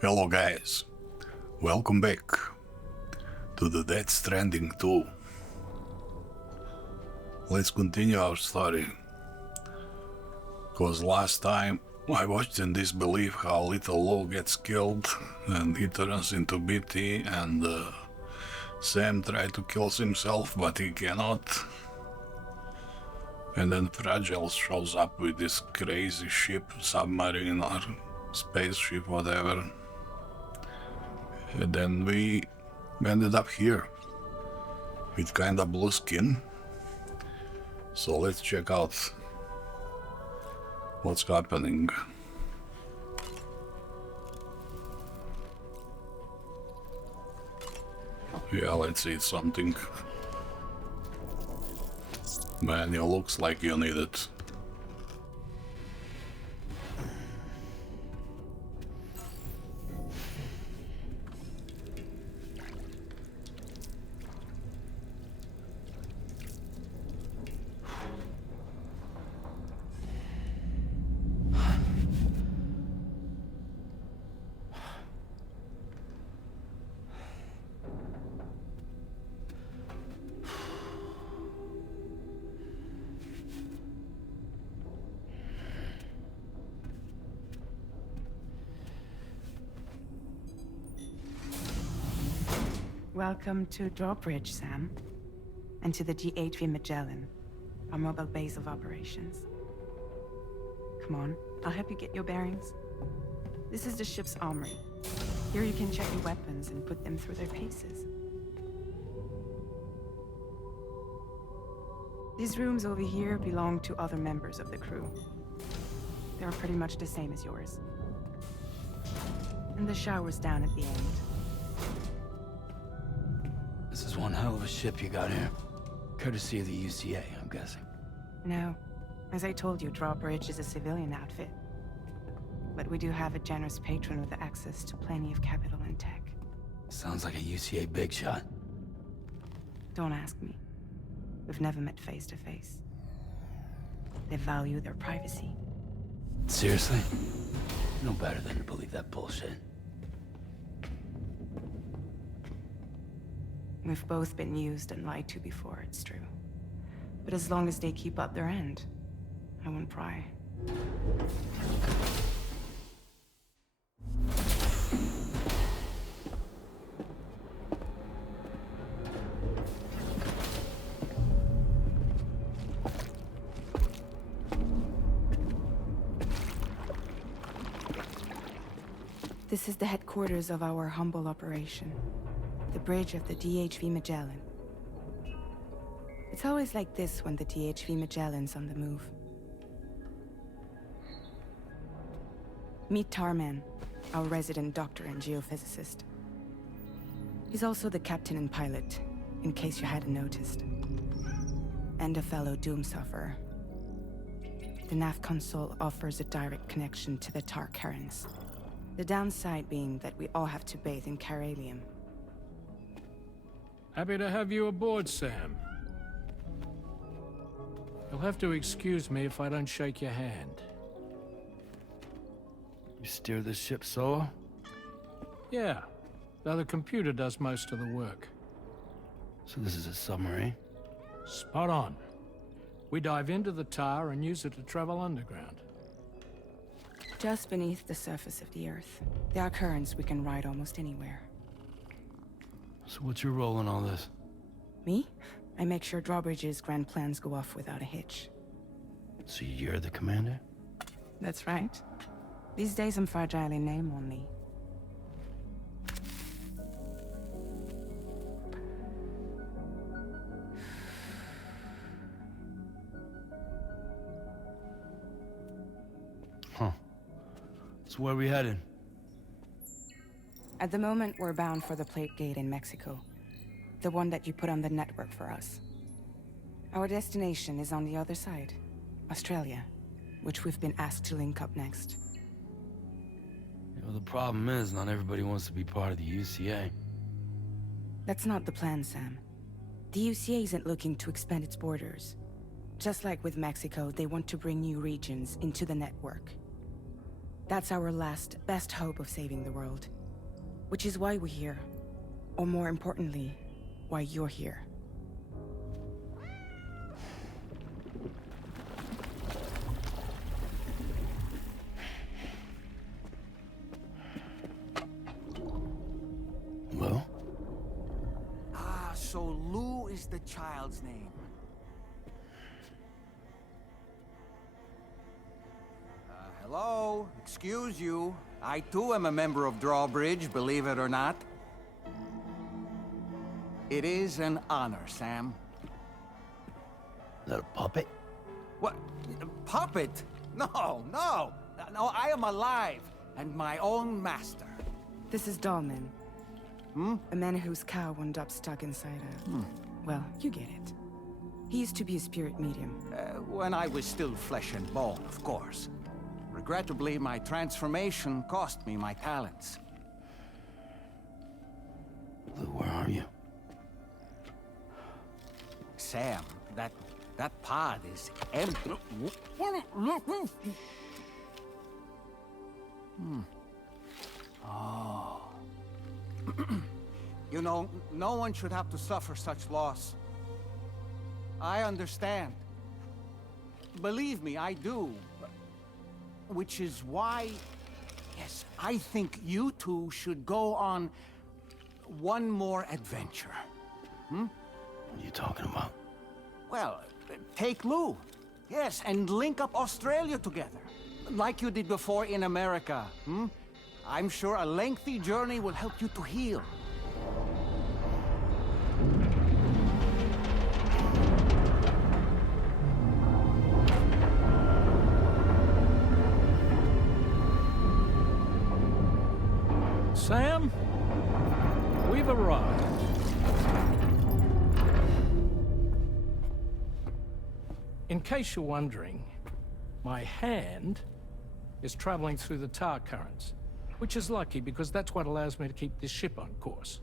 Hello guys, welcome back to the Death Stranding 2. Let's continue our story. Cause last time I watched in disbelief how little Lou gets killed and he turns into BT, and Sam tried to kill himself but he cannot. And then Fragile shows up with this crazy ship, submarine or spaceship, whatever. And then we ended up here with kinda blue skin. So let's check out what's happening. Yeah, let's eat something. Man, it looks like you need it. Welcome to Drawbridge, Sam, and to the DHV Magellan, our mobile base of operations. Come on, I'll help you get your bearings. This is the ship's armory. Here you can check your weapons and put them through their paces. These rooms over here belong to other members of the crew. They're pretty much the same as yours. And the shower's down at the end. This is one hell of a ship you got here. Courtesy of the UCA, I'm guessing. No. As I told you, Drawbridge is a civilian outfit. But we do have a generous patron with access to plenty of capital and tech. Sounds like a UCA big shot. Don't ask me. We've never met face to face. They value their privacy. Seriously? No better than to believe that bullshit. We've both been used and lied to before, it's true. But as long as they keep up their end, I won't pry. This is the headquarters of our humble operation. The bridge of the DHV Magellan. It's always like this when the DHV Magellan's on the move. Meet Tarman, our resident doctor and geophysicist. He's also the captain and pilot, in case you hadn't noticed. And a fellow doom sufferer. The nav console offers a direct connection to the tar currents. The downside being that we all have to bathe in Chiralium. Happy to have you aboard, Sam. You'll have to excuse me if I don't shake your hand. You steer this ship solo? Yeah, though the computer does most of the work. So this is a submarine? Spot on. We dive into the tar and use it to travel underground. Just beneath the surface of the Earth, there are currents we can ride almost anywhere. So what's your role in all this? Me? I make sure Drawbridge's grand plans go off without a hitch. So you're the commander? That's right. These days I'm fragile in name only. Huh. So where are we headed? At the moment, we're bound for the Plate Gate in Mexico. The one that you put on the network for us. Our destination is on the other side, Australia, which we've been asked to link up next. Well, the problem is, not everybody wants to be part of the UCA. That's not the plan, Sam. The UCA isn't looking to expand its borders. Just like with Mexico, they want to bring new regions into the network. That's our last, best hope of saving the world. Which is why we're here. Or more importantly, why you're here. Well? Ah, so Lou is the child's name. Hello? Excuse you. I too am a member of Drawbridge, believe it or not. It is an honor, Sam. Is that a puppet? What? A puppet? No, no! No, I am alive, and my own master. This is Dollman. A man whose cow wound up stuck inside a... Well, you get it. He used to be a spirit medium. When I was still flesh and bone, of course. Regrettably, my transformation cost me my talents. Lou, where are you? Sam, that pod is empty. Oh. You know, no one should have to suffer such loss. I understand. Believe me, I do. Which is why, yes, I think you two should go on one more adventure. What are you talking about? Well, take Lou. Yes, and link up Australia together. Like you did before in America. I'm sure a lengthy journey will help you to heal. Sam, we've arrived. In case you're wondering, my hand is traveling through the tar currents, which is lucky because that's what allows me to keep this ship on course.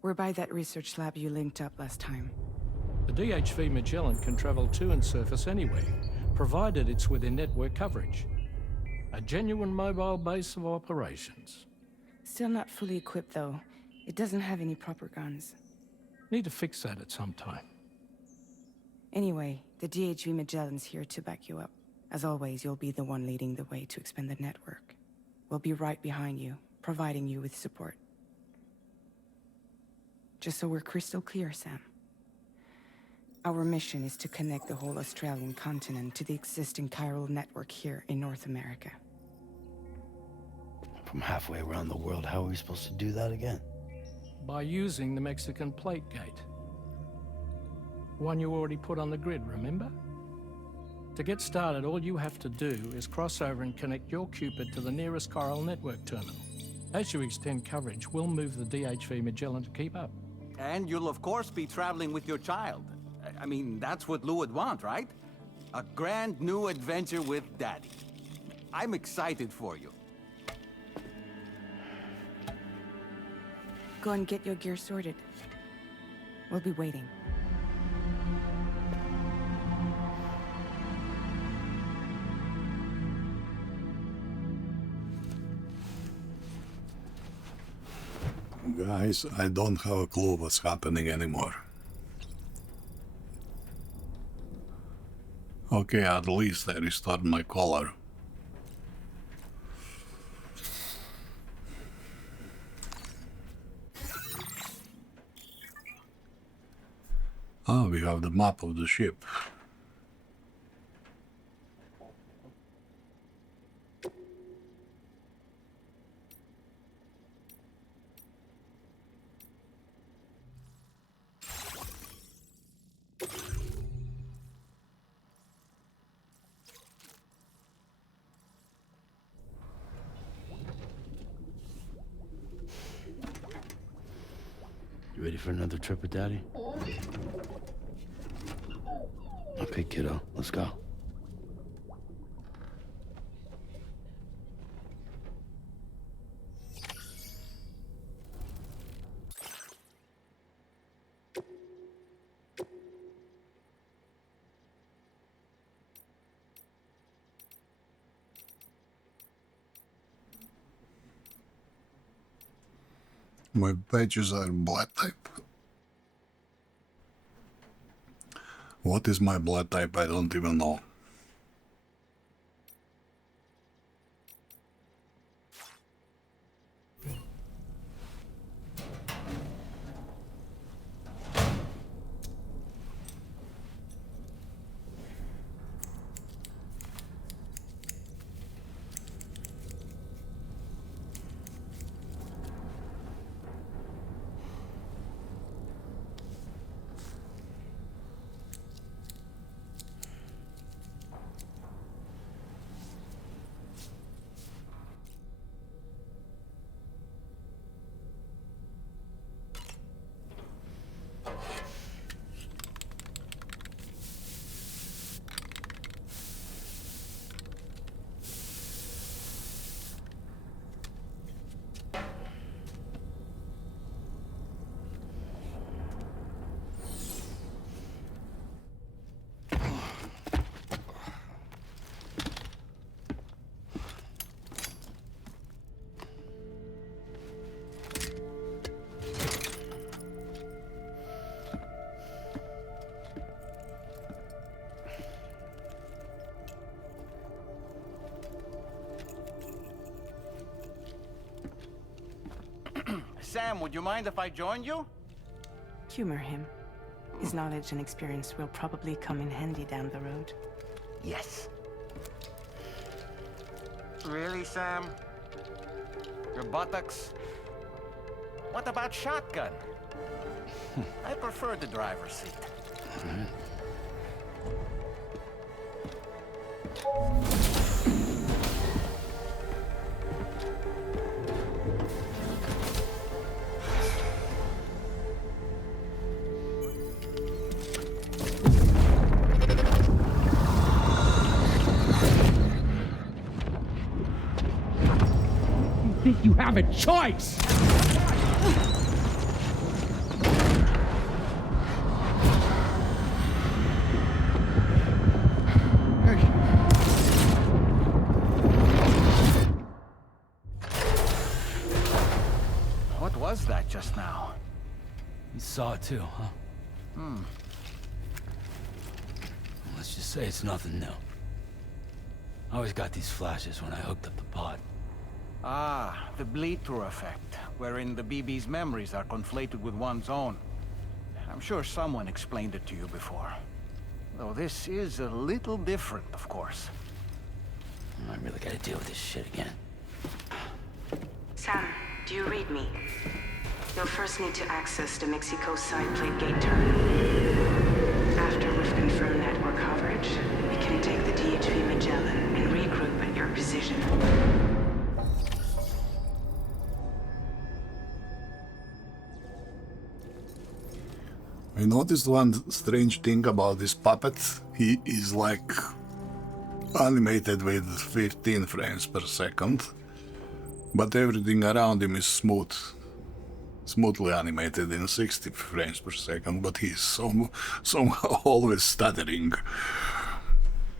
We're by that research lab you linked up last time. The DHV Magellan can travel to and surface anywhere, provided it's within network coverage. A genuine mobile base of operations. Still not fully equipped, though. It doesn't have any proper guns. Need to fix that at some time. Anyway, the DHV Magellan's here to back you up. As always, you'll be the one leading the way to expand the network. We'll be right behind you, providing you with support. Just so we're crystal clear, Sam. Our mission is to connect the whole Australian continent to the existing chiral network here in North America. From halfway around the world, how are we supposed to do that again? By using the Mexican plate gate. One you already put on the grid, remember? To get started, all you have to do is cross over and connect your Cupid to the nearest chiral network terminal. As you extend coverage, we'll move the DHV Magellan to keep up. And you'll of course be traveling with your child. I mean, that's what Lou would want, right? A grand new adventure with Daddy. I'm excited for you. Go and get your gear sorted. We'll be waiting. Guys, I don't have a clue what's happening anymore. Okay, at least I restored my collar. Ah, we have the map of the ship. You ready for another trip with Daddy? Okay, kiddo, let's go. My badges are blood type. What is my blood type? I don't even know. Sam, would you mind if I joined you? Humor him. His knowledge and experience will probably come in handy down the road. Yes. Really, Sam? Your buttocks? What about shotgun? I prefer the driver's seat. You have a choice! What was that just now? You saw it too, huh? Let's just say it's nothing new. I always got these flashes when I hooked up the pod. Ah, the bleed-through effect, wherein the BB's memories are conflated with one's own. I'm sure someone explained it to you before. Though this is a little different, of course. I really gotta deal with this shit again. Sam, do you read me? You'll first need to access the Mexico side plate gate terminal. After we've confirmed network coverage, we can take the DHV Magellan and regroup at your position. I noticed one strange thing about this puppet. He is like animated with 15 frames per second, but everything around him is smoothly animated in 60 frames per second, but he's somehow always stuttering.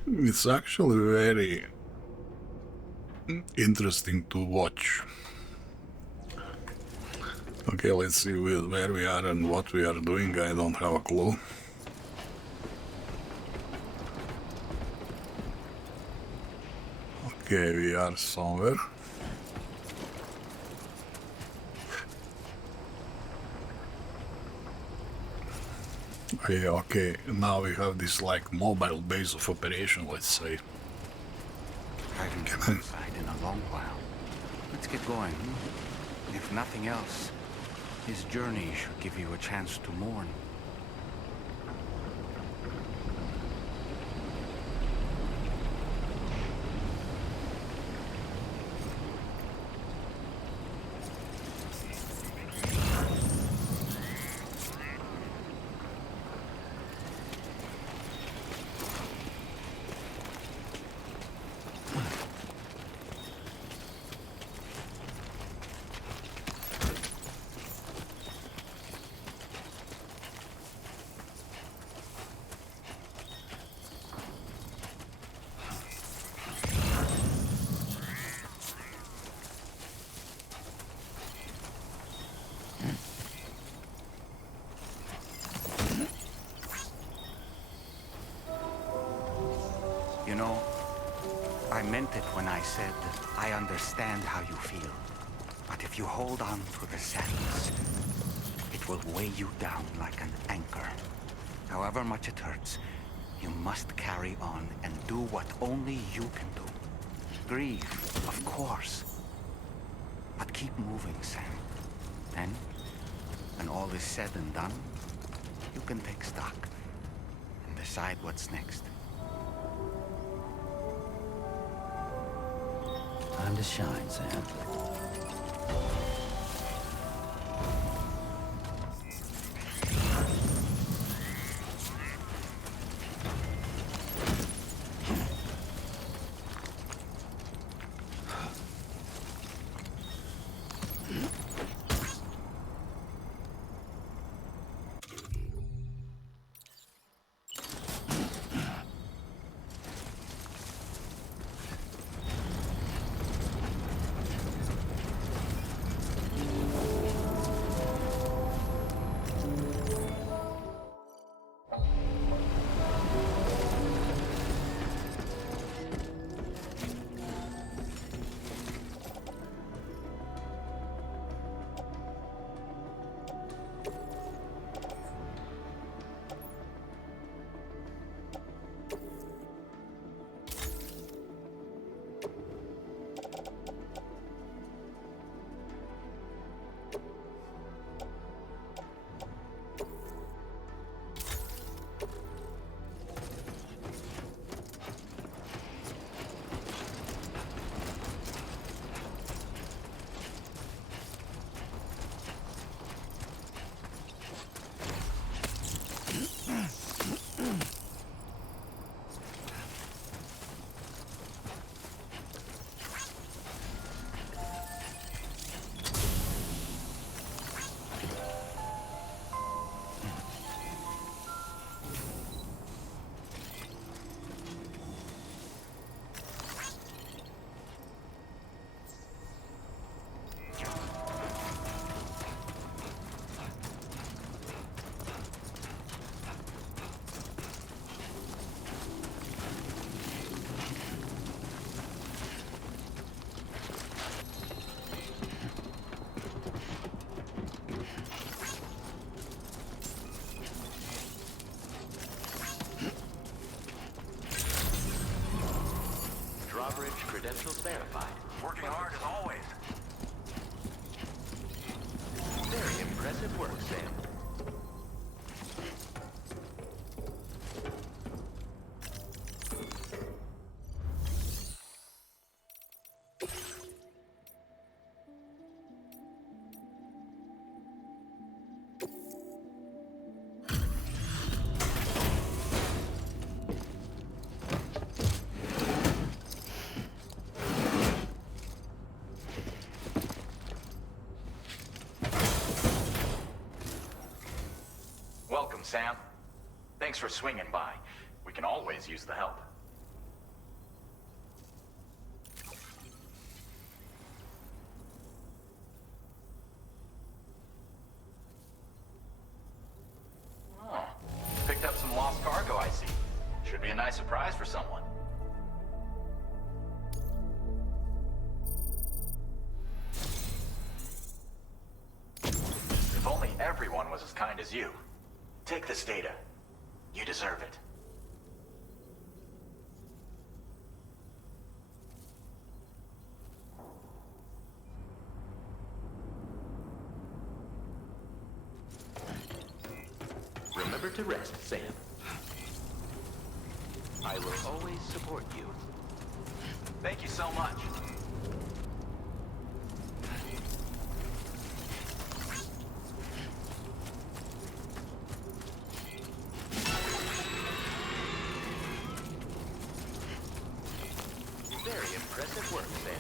It's actually very interesting to watch. Okay, let's see where we are and what we are doing. I don't have a clue. Okay, we are somewhere. Yeah, okay, now we have this like mobile base of operation, let's say. I haven't been inside in a long while. Let's get going. If nothing else, his journey should give you a chance to mourn. when I said I understand how you feel. But if you hold on to the sadness, it will weigh you down like an anchor. However much it hurts, you must carry on and do what only you can do. Grieve, of course. But keep moving, Sam. Then, when all is said and done, you can take stock and decide what's next. Time to shine, Sam. Drawbridge credentials verified. Working hard as always. Very impressive work, Sam. Welcome, Sam. Thanks for swinging by. We can always use the help. Oh, picked up some lost cargo, I see. Should be a nice surprise for someone. If only everyone was as kind as you. Take this data. You deserve it. Remember to rest, Sam. I will always support you. Thank you so much. Very impressive work, Sam.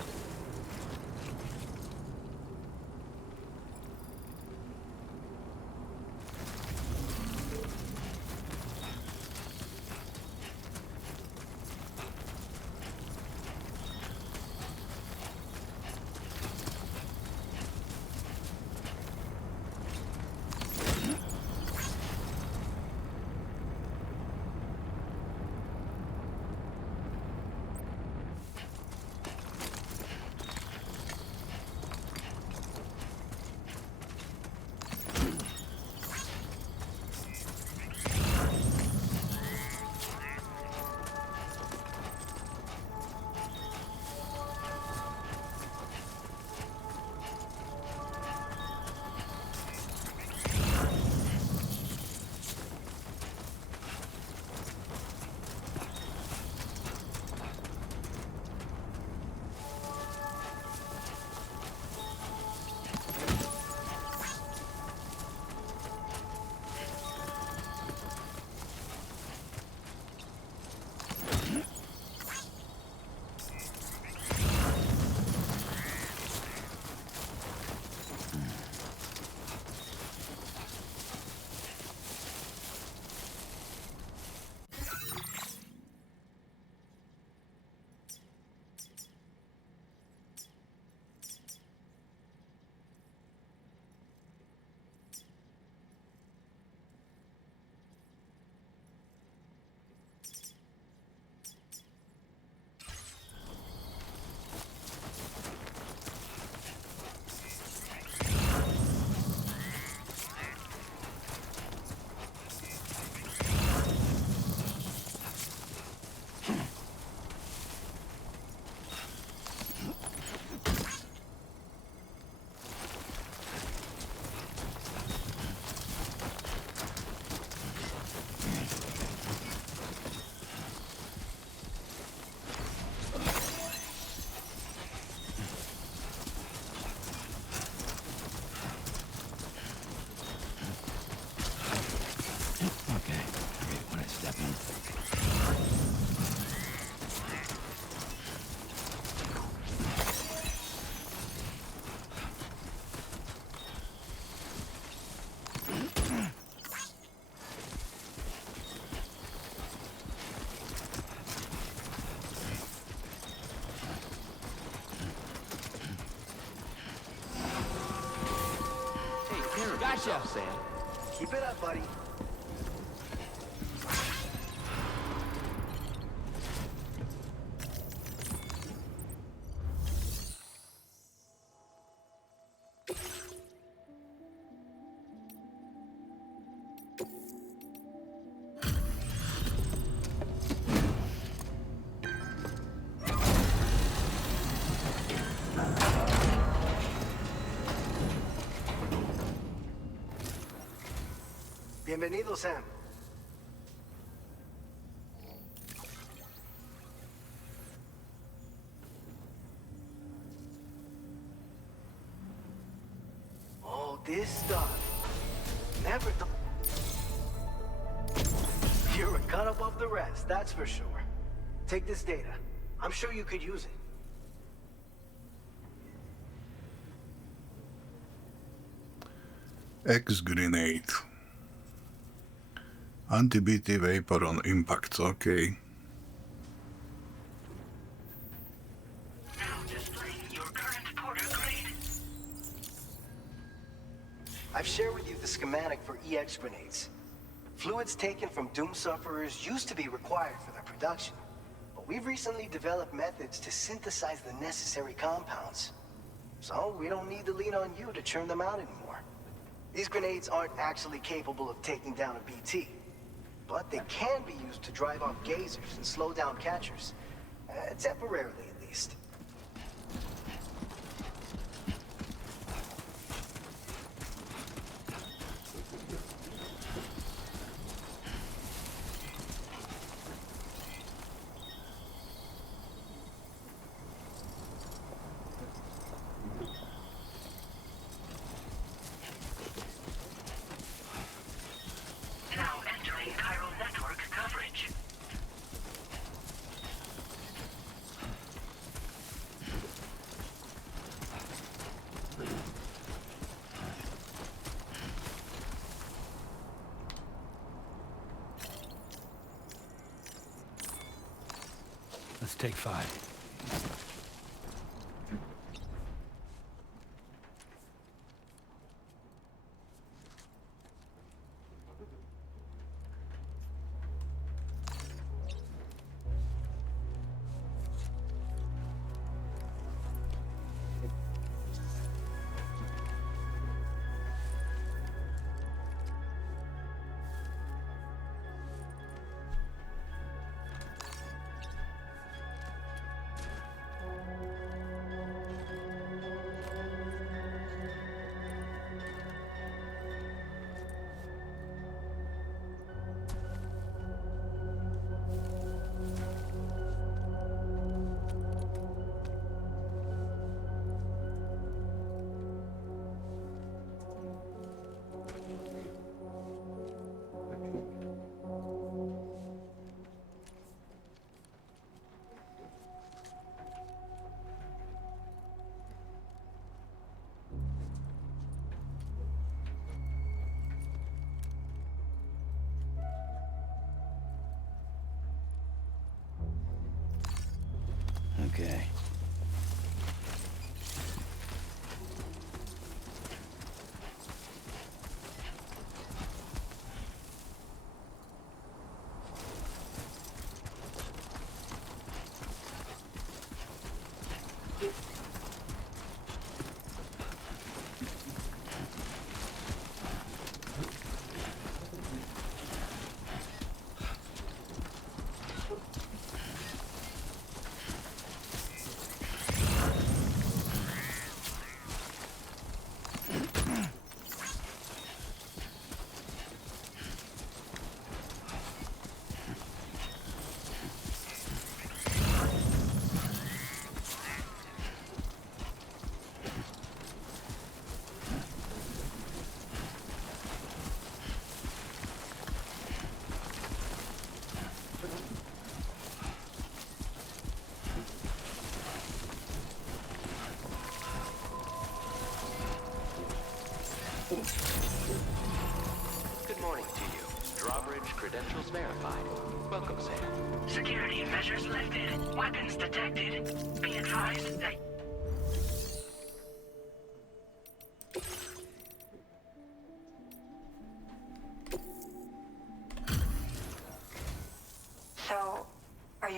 yourself, Sam. Keep it up, buddy. Bienvenido, Sam. Oh, this stuff. Never thought. You're a cut above the rest, that's for sure. Take this data. I'm sure you could use it. X-grenade. Anti-BT vapor on impact, okay. Now displaying your current porter grade. I've shared with you the schematic for EX grenades. Fluids taken from Doom sufferers used to be required for their production, but we've recently developed methods to synthesize the necessary compounds. So we don't need to lean on you to churn them out anymore. These grenades aren't actually capable of taking down a BT, but they can be used to drive off gazers and slow down catchers. Temporarily, at least. Now entering chiral network coverage. Let's take 5. Okay. Good morning to you. Drawbridge credentials verified. Welcome, Sam. Security measures lifted. Weapons detected. Be advised that...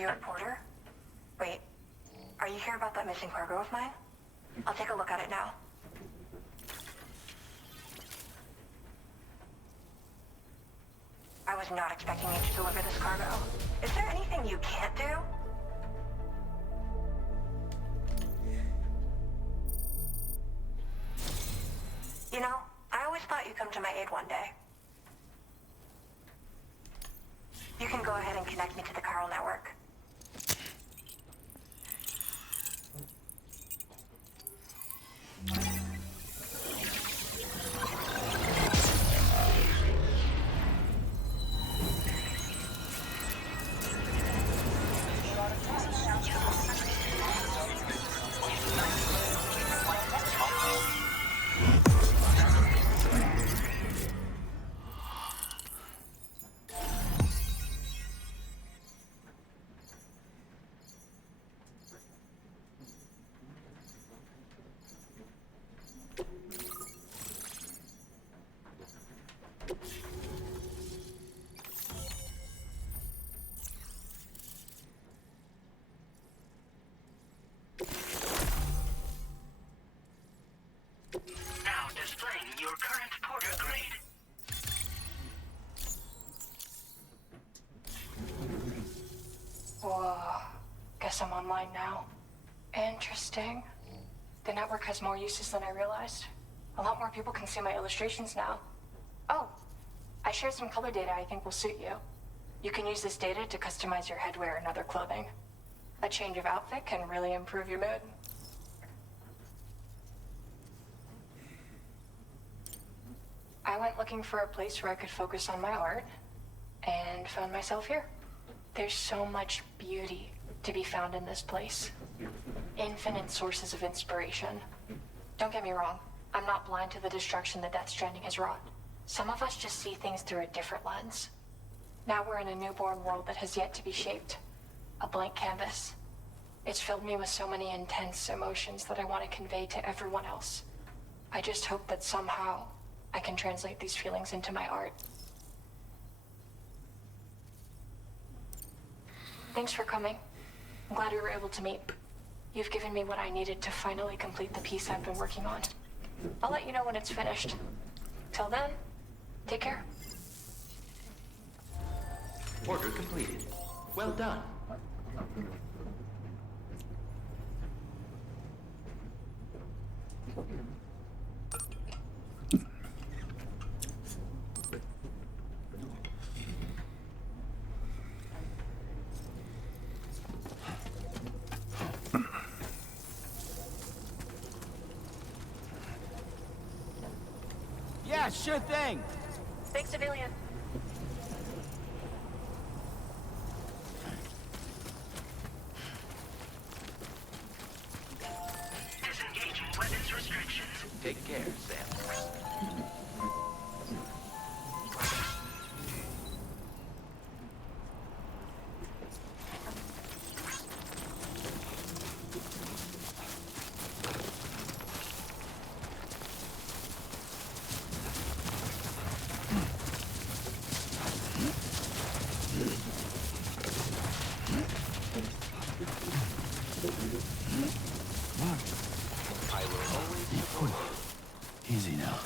you at Porter? Wait, are you here about that missing cargo of mine? I'll take a look at it now. I was not expecting you to deliver this cargo. Is there anything you can't do? You know, I always thought you'd come to my aid one day. You can go ahead and connect me to the Chiral network. Now displaying your current Porter grade. Whoa. Guess I'm online now. Interesting. The network has more uses than I realized. A lot more people can see my illustrations now. Oh, I shared some color data I think will suit you. You can use this data to customize your headwear and other clothing. A change of outfit can really improve your mood. I went looking for a place where I could focus on my art, and found myself here. There's so much beauty to be found in this place. Infinite sources of inspiration. Don't get me wrong, I'm not blind to the destruction that Death Stranding has wrought. Some of us just see things through a different lens. Now we're in a newborn world that has yet to be shaped. A blank canvas. It's filled me with so many intense emotions that I want to convey to everyone else. I just hope that somehow I can translate these feelings into my art. Thanks for coming. I'm glad we were able to meet. You've given me what I needed to finally complete the piece I've been working on. I'll let you know when it's finished. Till then, take care. Order completed. Well done. Yeah, sure thing. Thanks, Amelia. Disengaging weapons restrictions. Take care, Sam. I will always support you. Easy now.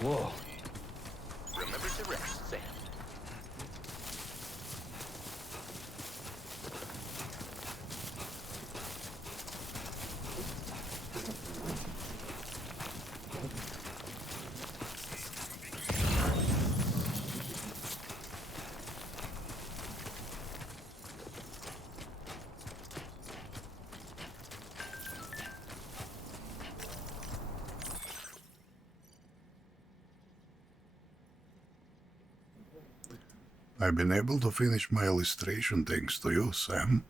Whoa. Remember to rest, Sam. I've been able to finish my illustration thanks to you, Sam.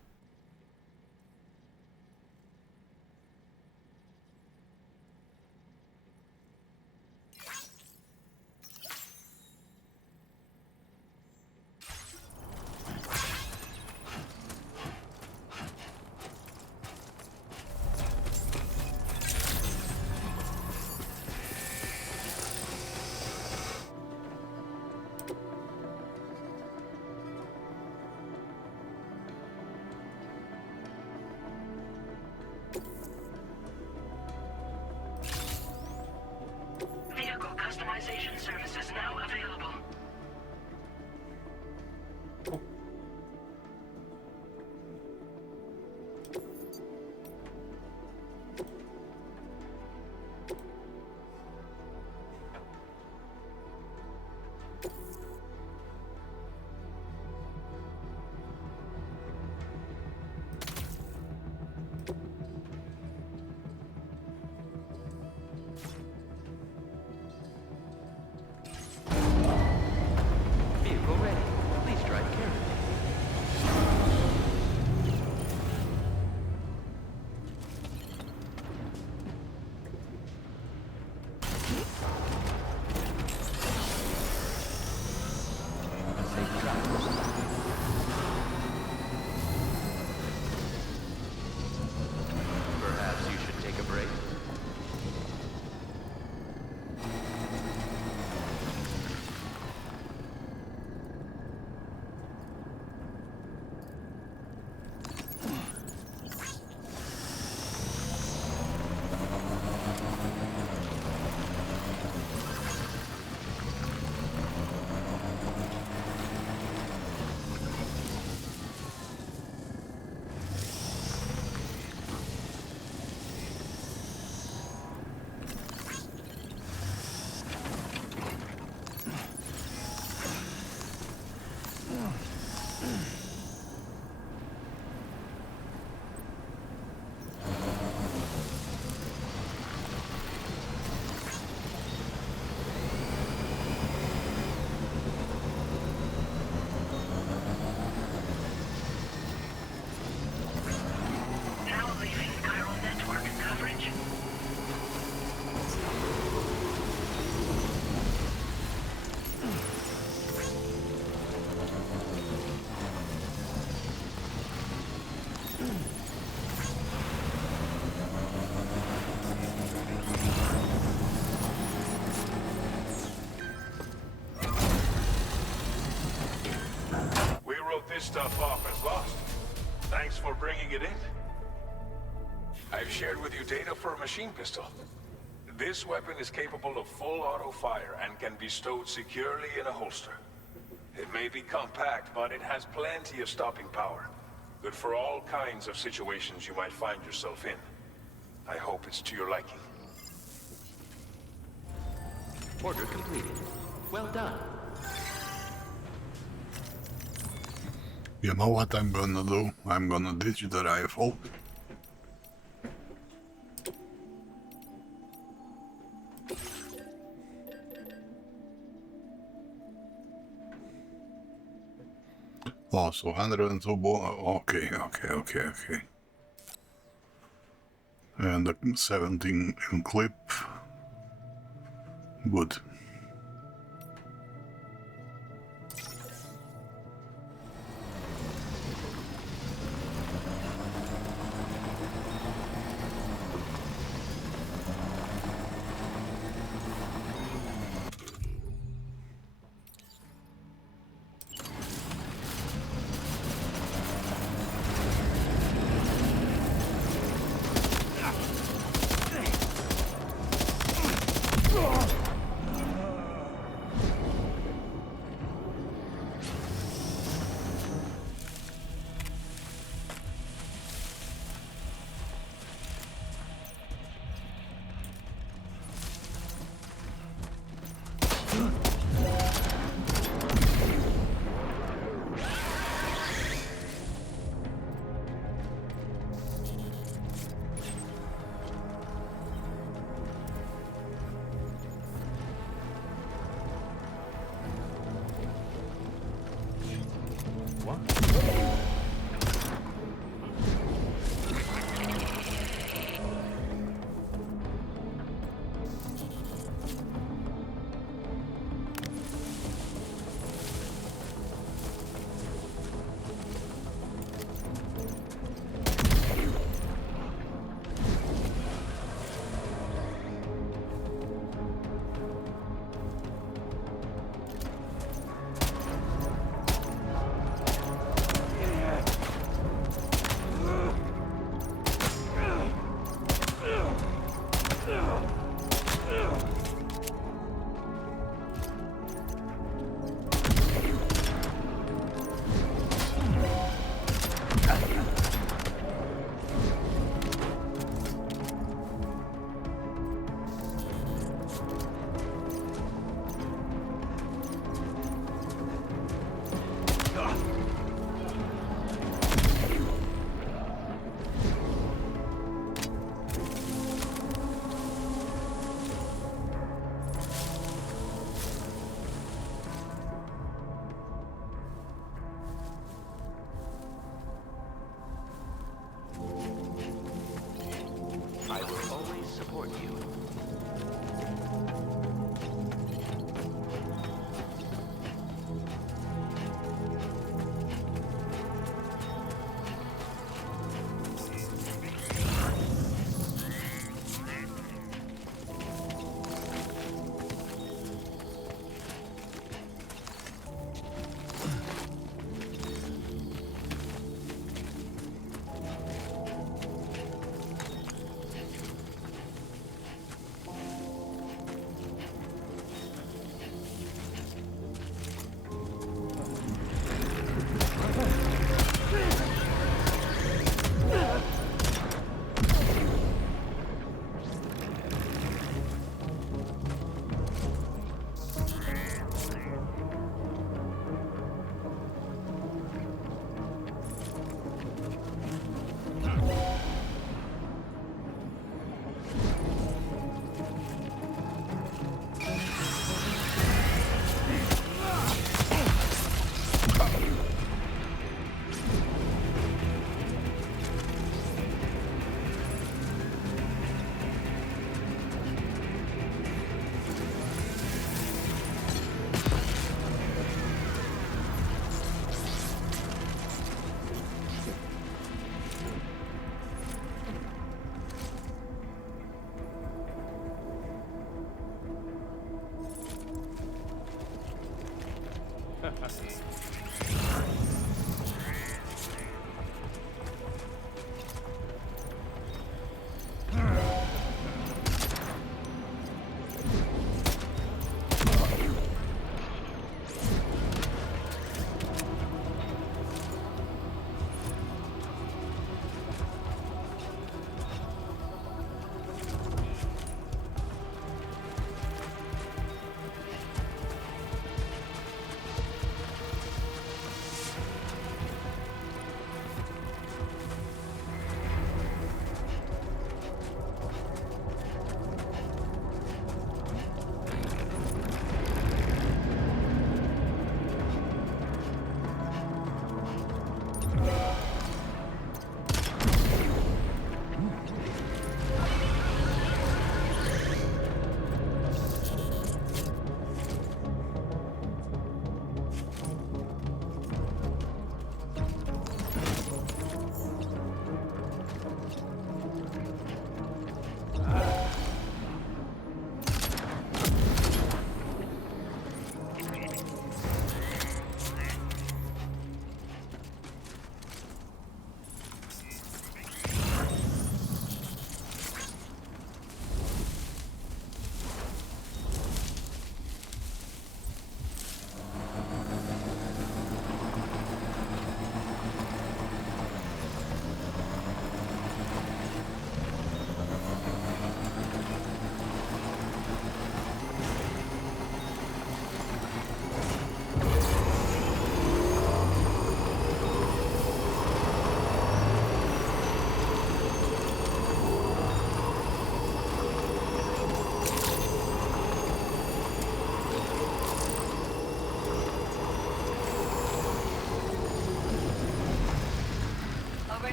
this stuff off as lost. Thanks for bringing it in. I've shared with you data for a machine pistol. This weapon is capable of full auto fire and can be stowed securely in a holster. It may be compact, but it has plenty of stopping power. Good for all kinds of situations you might find yourself in. I hope it's to your liking. Order completed. Well done. You know what I'm gonna do? I'm gonna ditch the rifle. Oh, so 102 okay. And the 17 in clip. Good.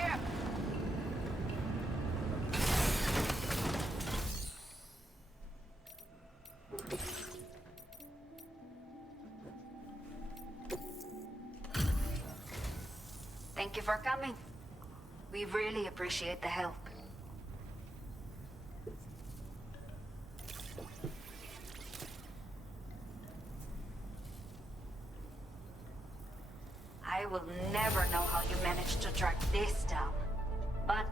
here! Thank you for coming. We really appreciate the help. I will never know how you managed to track this down, but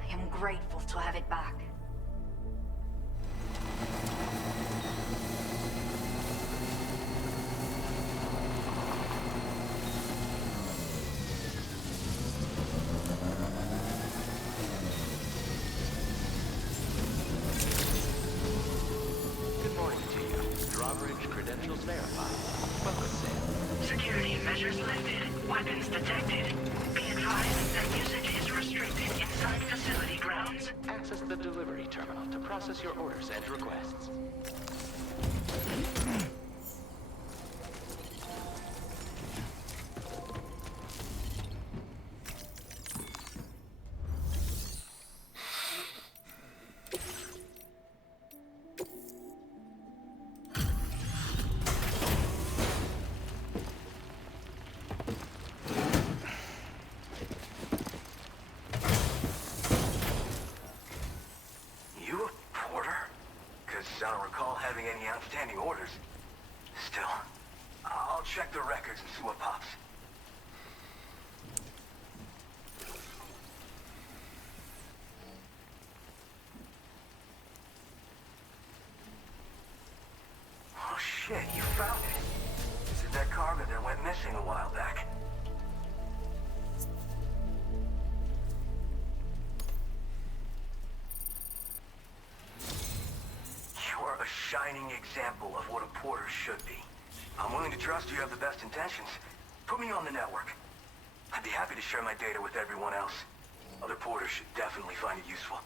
I am grateful to have it back. Good morning to you. Drawbridge credentials verified. Welcome, Sam. Security measures lifted. Weapons detected. Be advised that usage is restricted inside facility grounds. Access the delivery terminal to process your orders and requests. You a porter? Because I don't recall having any outstanding orders. Still, I'll check the records and see what pops. Oh shit, you found it. This is that cargo that went missing a while back. You're a shining example of what a porter should be. I'm willing to trust you have the best intentions. Put me on the network. I'd be happy to share my data with everyone else. Other porters should definitely find it useful.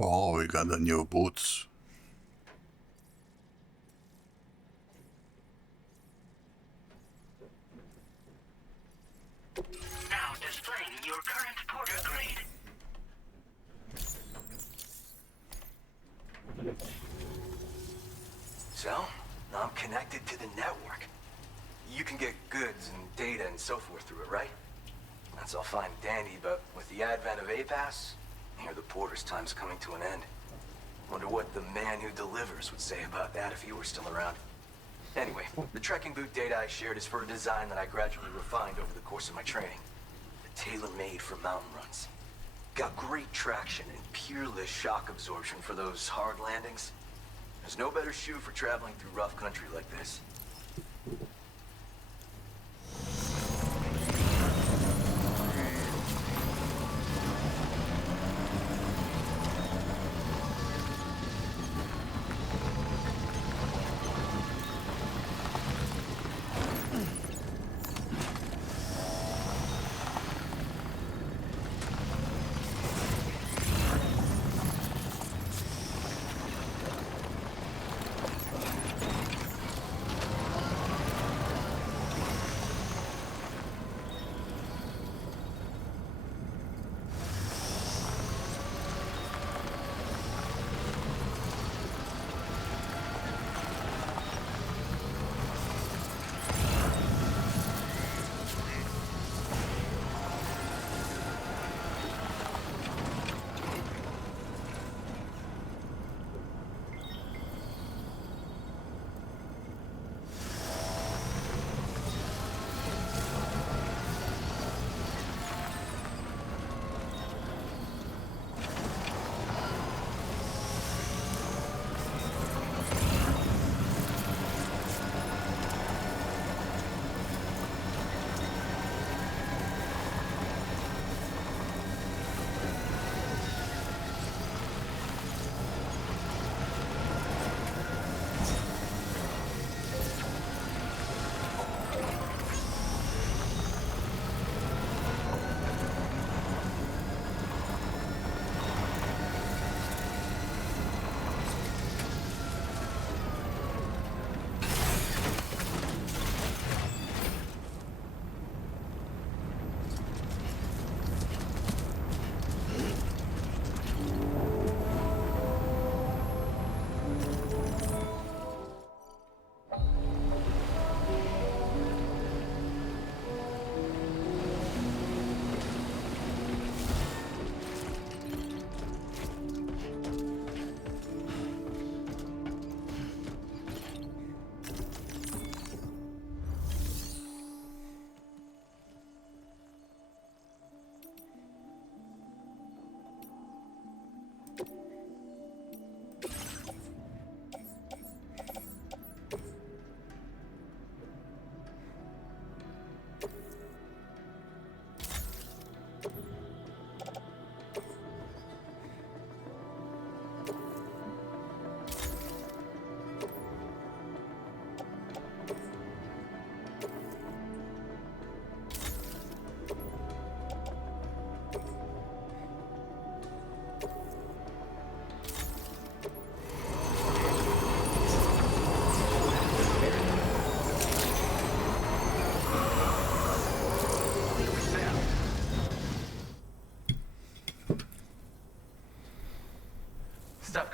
Oh, we got the new boots. Now displaying your current porter grade. So, now I'm connected to the network. You can get goods and data and so forth through it, right? That's all fine and dandy, but with the advent of A-Pass, here the porter's time's coming to an end. Wonder what the man who delivers would say about that if he were still around. Anyway, the trekking boot data I shared is for a design that I gradually refined over the course of my training. Tailor-made for mountain runs. Got great traction and peerless shock absorption for those hard landings. There's no better shoe for traveling through rough country like this.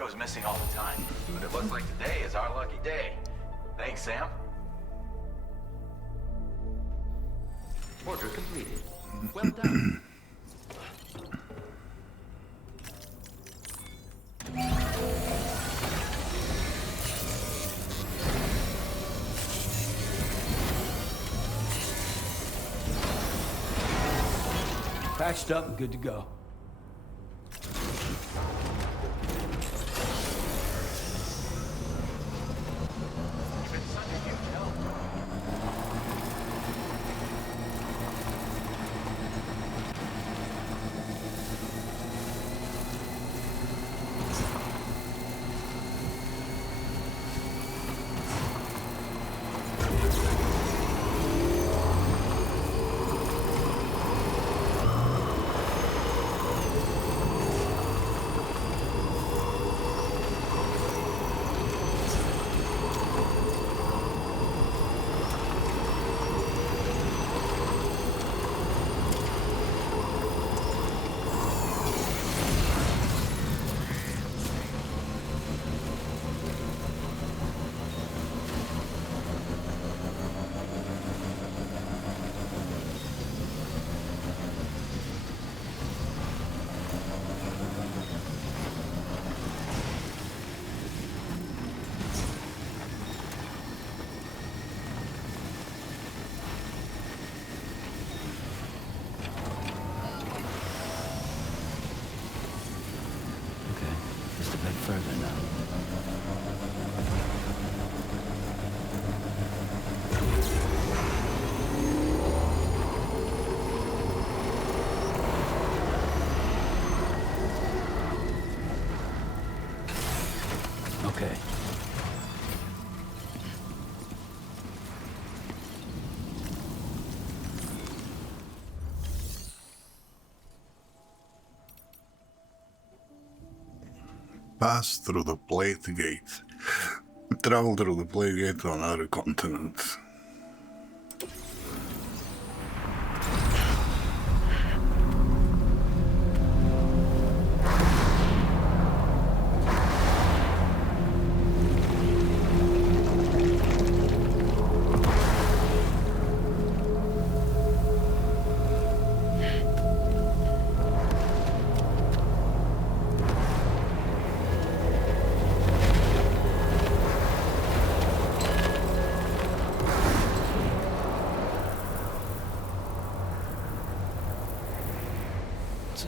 goes missing all the time, but it looks like today is our lucky day. Thanks, Sam. Order completed. Well done. Patched up and good to go. Further now. Okay. Pass through the plate gate. Travel through the plate gate to another continent.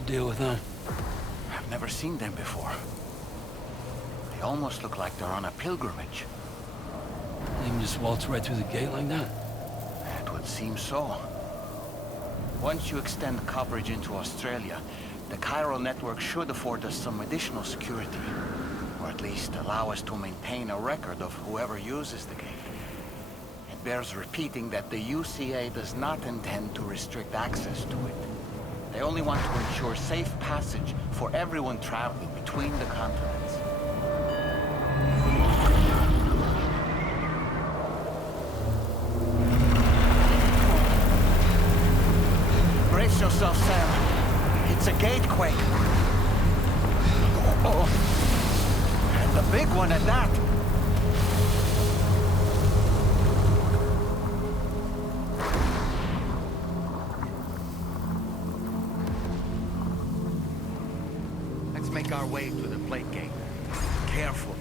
Deal with that. I've never seen them before. They almost look like they're on a pilgrimage. They can just waltz right through the gate like that? It would seem so. Once you extend coverage into Australia, the Chiral network should afford us some additional security. Or at least allow us to maintain a record of whoever uses the gate. It bears repeating that the UCA does not intend to restrict access to it. They only want to ensure safe passage for everyone traveling between the continents. Brace yourself, Sam. It's a gatequake. Oh, and a big one at that. Make our way to the plate gate. Carefully.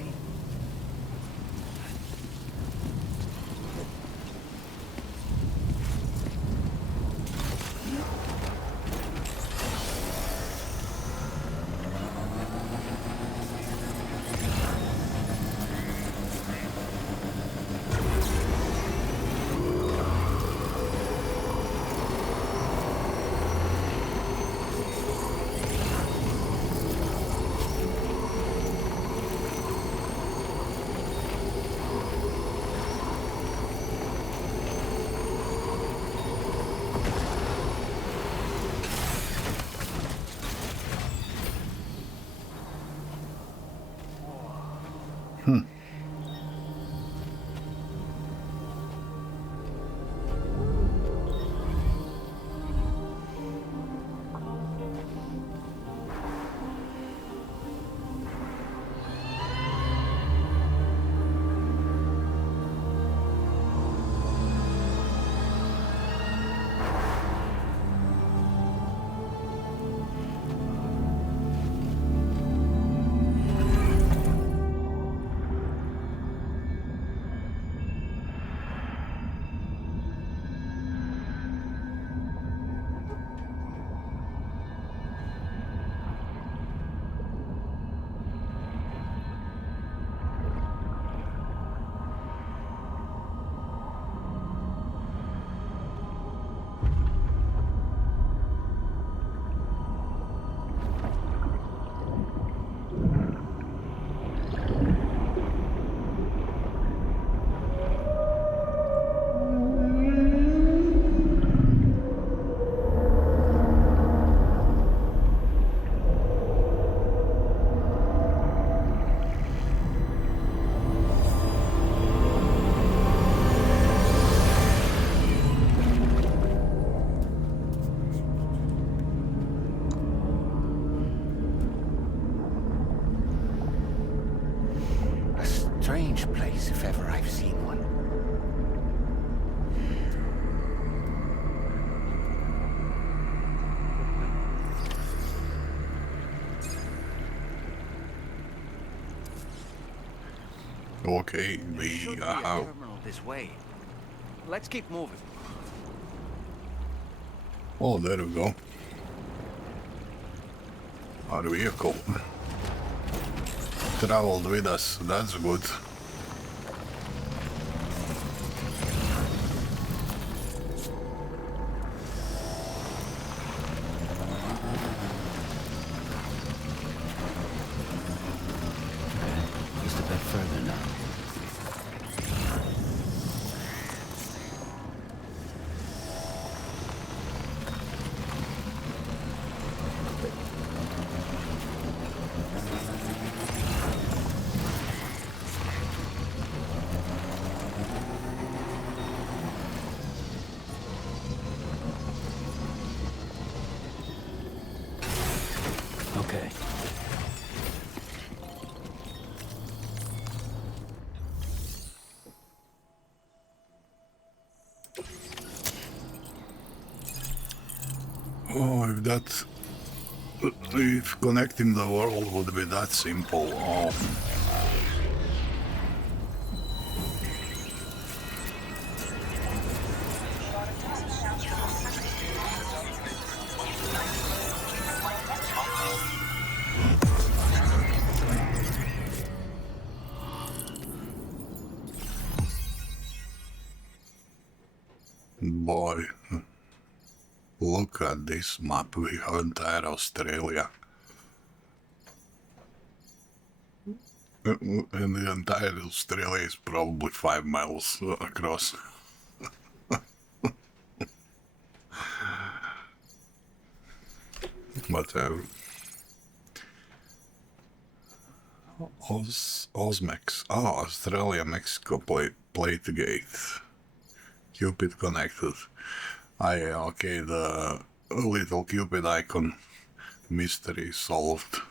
ever I've seen one. Okay, we Should be a terminal this way. Let's keep moving. Oh, there we go. Our vehicle traveled with us. That's good. Just a bit further now. Okay. Oh, if connecting the world would be that simple. Oh. Boy, look at this map. We have entire Australia. And the entire Australia is probably 5 miles across. But Osmex. Oh, Australia-Mexico plate gate. Cupid connected. Okay, the little Cupid icon mystery solved.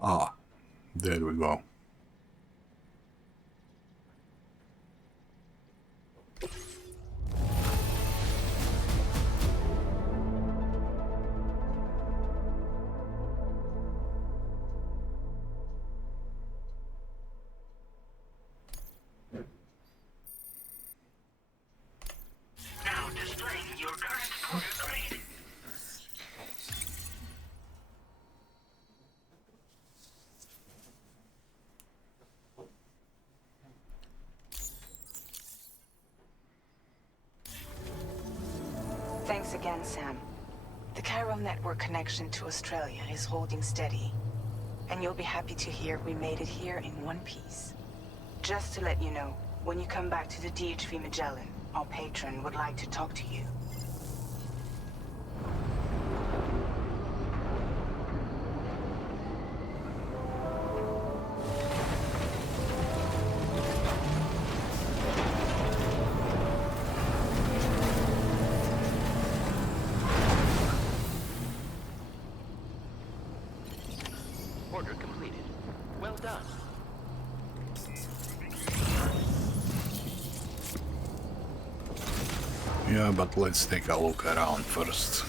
Ah, there we go. Now displaying your current order grade. Thanks again, Sam. The Chiral network connection to Australia is holding steady. And you'll be happy to hear we made it here in one piece. Just to let you know, when you come back to the DHV Magellan, our patron would like to talk to you. Order completed. Well done. Yeah, but let's take a look around first.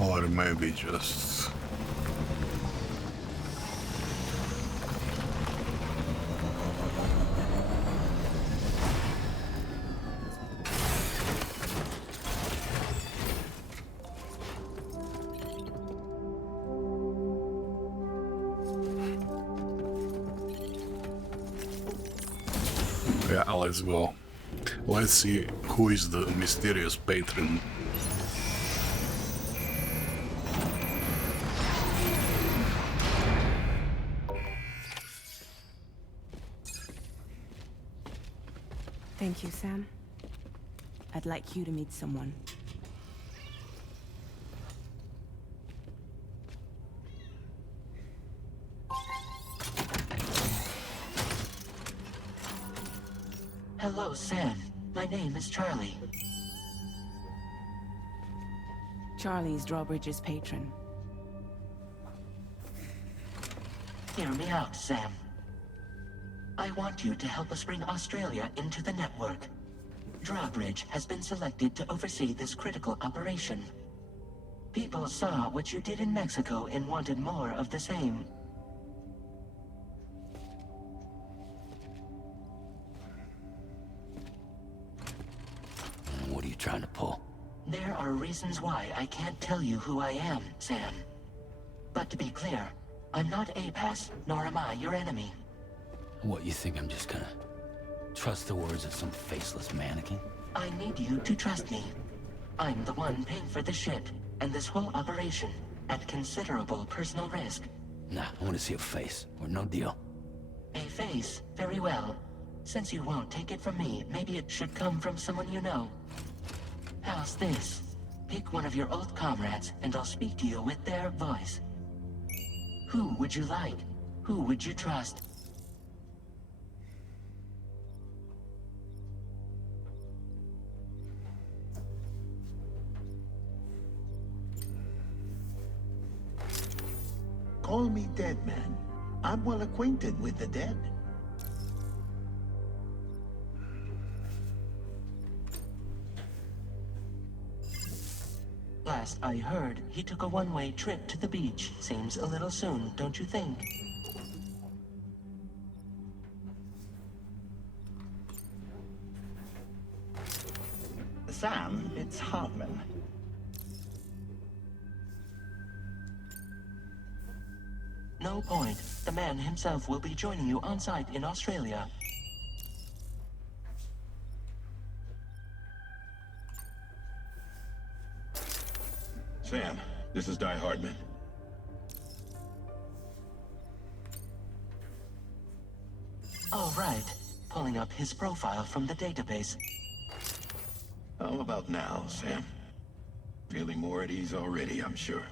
Or maybe just... Yeah, let's go. Let's see who is the mysterious patron. Thank you, Sam. I'd like you to meet someone. Hello, Sam. My name is Charlie. Charlie's Drawbridge's patron. Hear me out, Sam. I want you to help us bring Australia into the network. Drawbridge has been selected to oversee this critical operation. People saw what you did in Mexico and wanted more of the same. What are you trying to pull? There are reasons why I can't tell you who I am, Sam. But to be clear, I'm not APAS, nor am I your enemy. What, you think I'm just gonna trust the words of some faceless mannequin? I need you to trust me. I'm the one paying for the ship, and this whole operation, at considerable personal risk. Nah, I want to see a face, or no deal. A face? Very well. Since you won't take it from me, maybe it should come from someone you know. How's this? Pick one of your old comrades, and I'll speak to you with their voice. Who would you like? Who would you trust? Call me Dead Man. I'm well acquainted with the dead. Last I heard, he took a one-way trip to the beach. Seems a little soon, don't you think? Sam, it's Hartman. No point. The man himself will be joining you on site in Australia. Sam, this is Die Hardman. All right. Pulling up his profile from the database. How about now, Sam? Feeling more at ease already, I'm sure.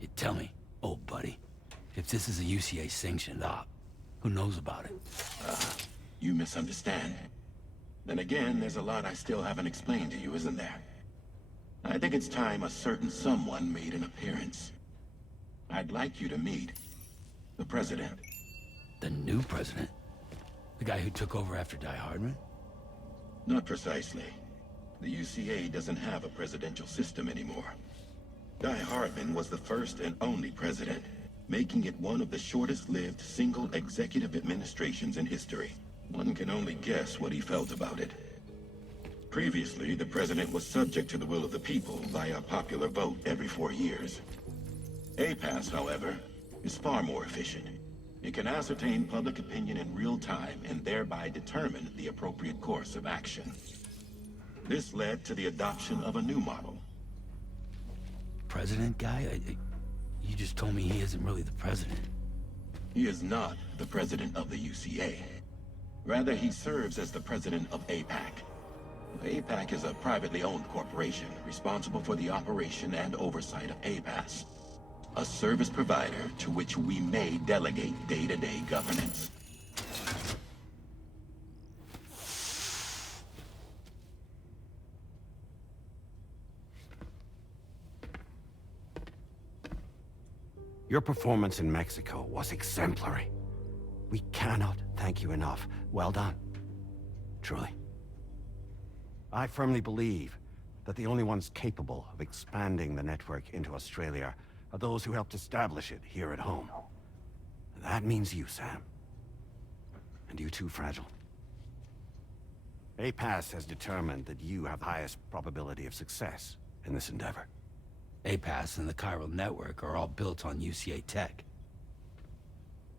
You tell me, old buddy, if this is a UCA-sanctioned op, who knows about it? You misunderstand. Then again, there's a lot I still haven't explained to you, isn't there? I think it's time a certain someone made an appearance. I'd like you to meet the President. The new president? The guy who took over after Die Hardman? Not precisely. The UCA doesn't have a presidential system anymore. Die Hardman was the first and only president, making it one of the shortest-lived single executive administrations in history. One can only guess what he felt about it. Previously, the president was subject to the will of the people via popular vote every 4 years. APAS, however, is far more efficient. It can ascertain public opinion in real time and thereby determine the appropriate course of action. This led to the adoption of a new model. President guy? You just told me he isn't really the president. He is not the president of the UCA. Rather, he serves as the president of APAC. APAC is a privately owned corporation responsible for the operation and oversight of APAS, a service provider to which we may delegate day-to-day governance. Your performance in Mexico was exemplary. We cannot thank you enough. Well done. Truly. I firmly believe that the only ones capable of expanding the network into Australia are those who helped establish it here at home. That means you, Sam. And you too, Fragile. APAS has determined that you have the highest probability of success in this endeavor. APAS and the Chiral network are all built on UCA tech.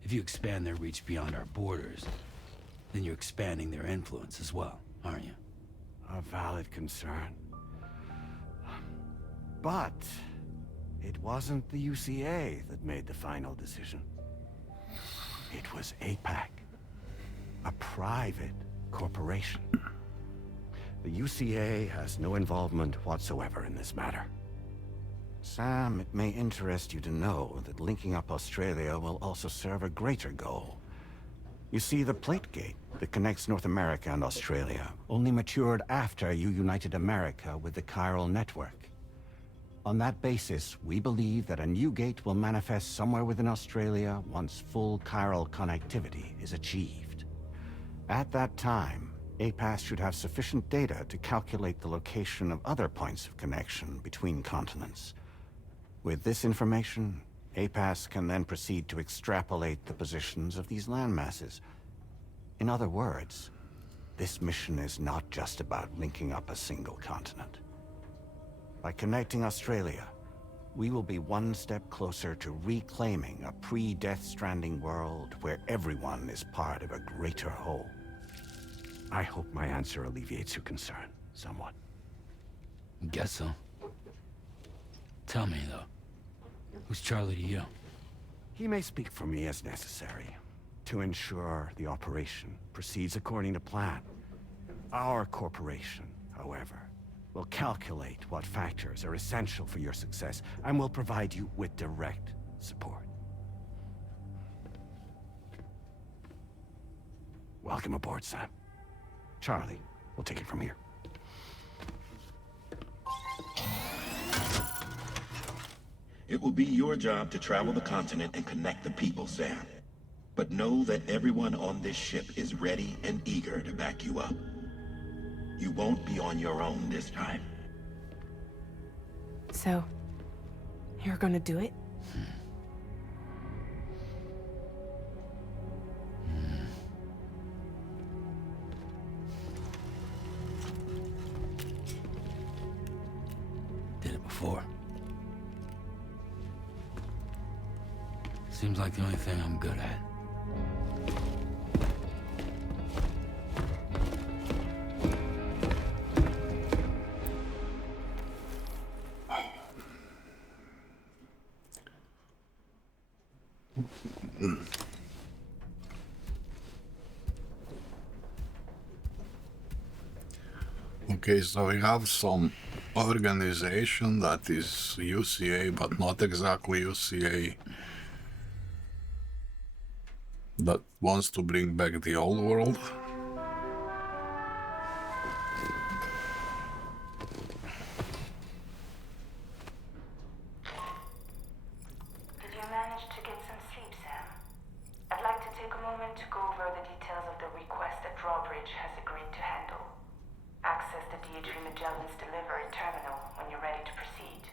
If you expand their reach beyond our borders, then you're expanding their influence as well, aren't you? A valid concern. But it wasn't the UCA that made the final decision. It was APAC, a private corporation. The UCA has no involvement whatsoever in this matter. Sam, it may interest you to know that linking up Australia will also serve a greater goal. You see, the plate gate that connects North America and Australia only matured after you united America with the Chiral network. On that basis, we believe that a new gate will manifest somewhere within Australia once full chiral connectivity is achieved. At that time, APAS should have sufficient data to calculate the location of other points of connection between continents. With this information, APAS can then proceed to extrapolate the positions of these landmasses. In other words, this mission is not just about linking up a single continent. By connecting Australia, we will be one step closer to reclaiming a pre-Death Stranding world where everyone is part of a greater whole. I hope my answer alleviates your concern somewhat. Guess so. Tell me, though, who's Charlie to you? He may speak for me as necessary to ensure the operation proceeds according to plan. Our corporation, however, will calculate what factors are essential for your success and will provide you with direct support. Welcome aboard, Sam. Charlie, we'll take it from here. It will be your job to travel the continent and connect the people, Sam. But know that everyone on this ship is ready and eager to back you up. You won't be on your own this time. So, you're gonna do it? Did it before. Seems like the only thing I'm good at. Okay, so we have some organization that is UCA, but not exactly UCA, that wants to bring back the old world. Did you manage to get some sleep, Sam? I'd like to take a moment to go over the details of the request that Drawbridge has agreed to handle. Access the DHV Magellan's delivery terminal when you're ready to proceed.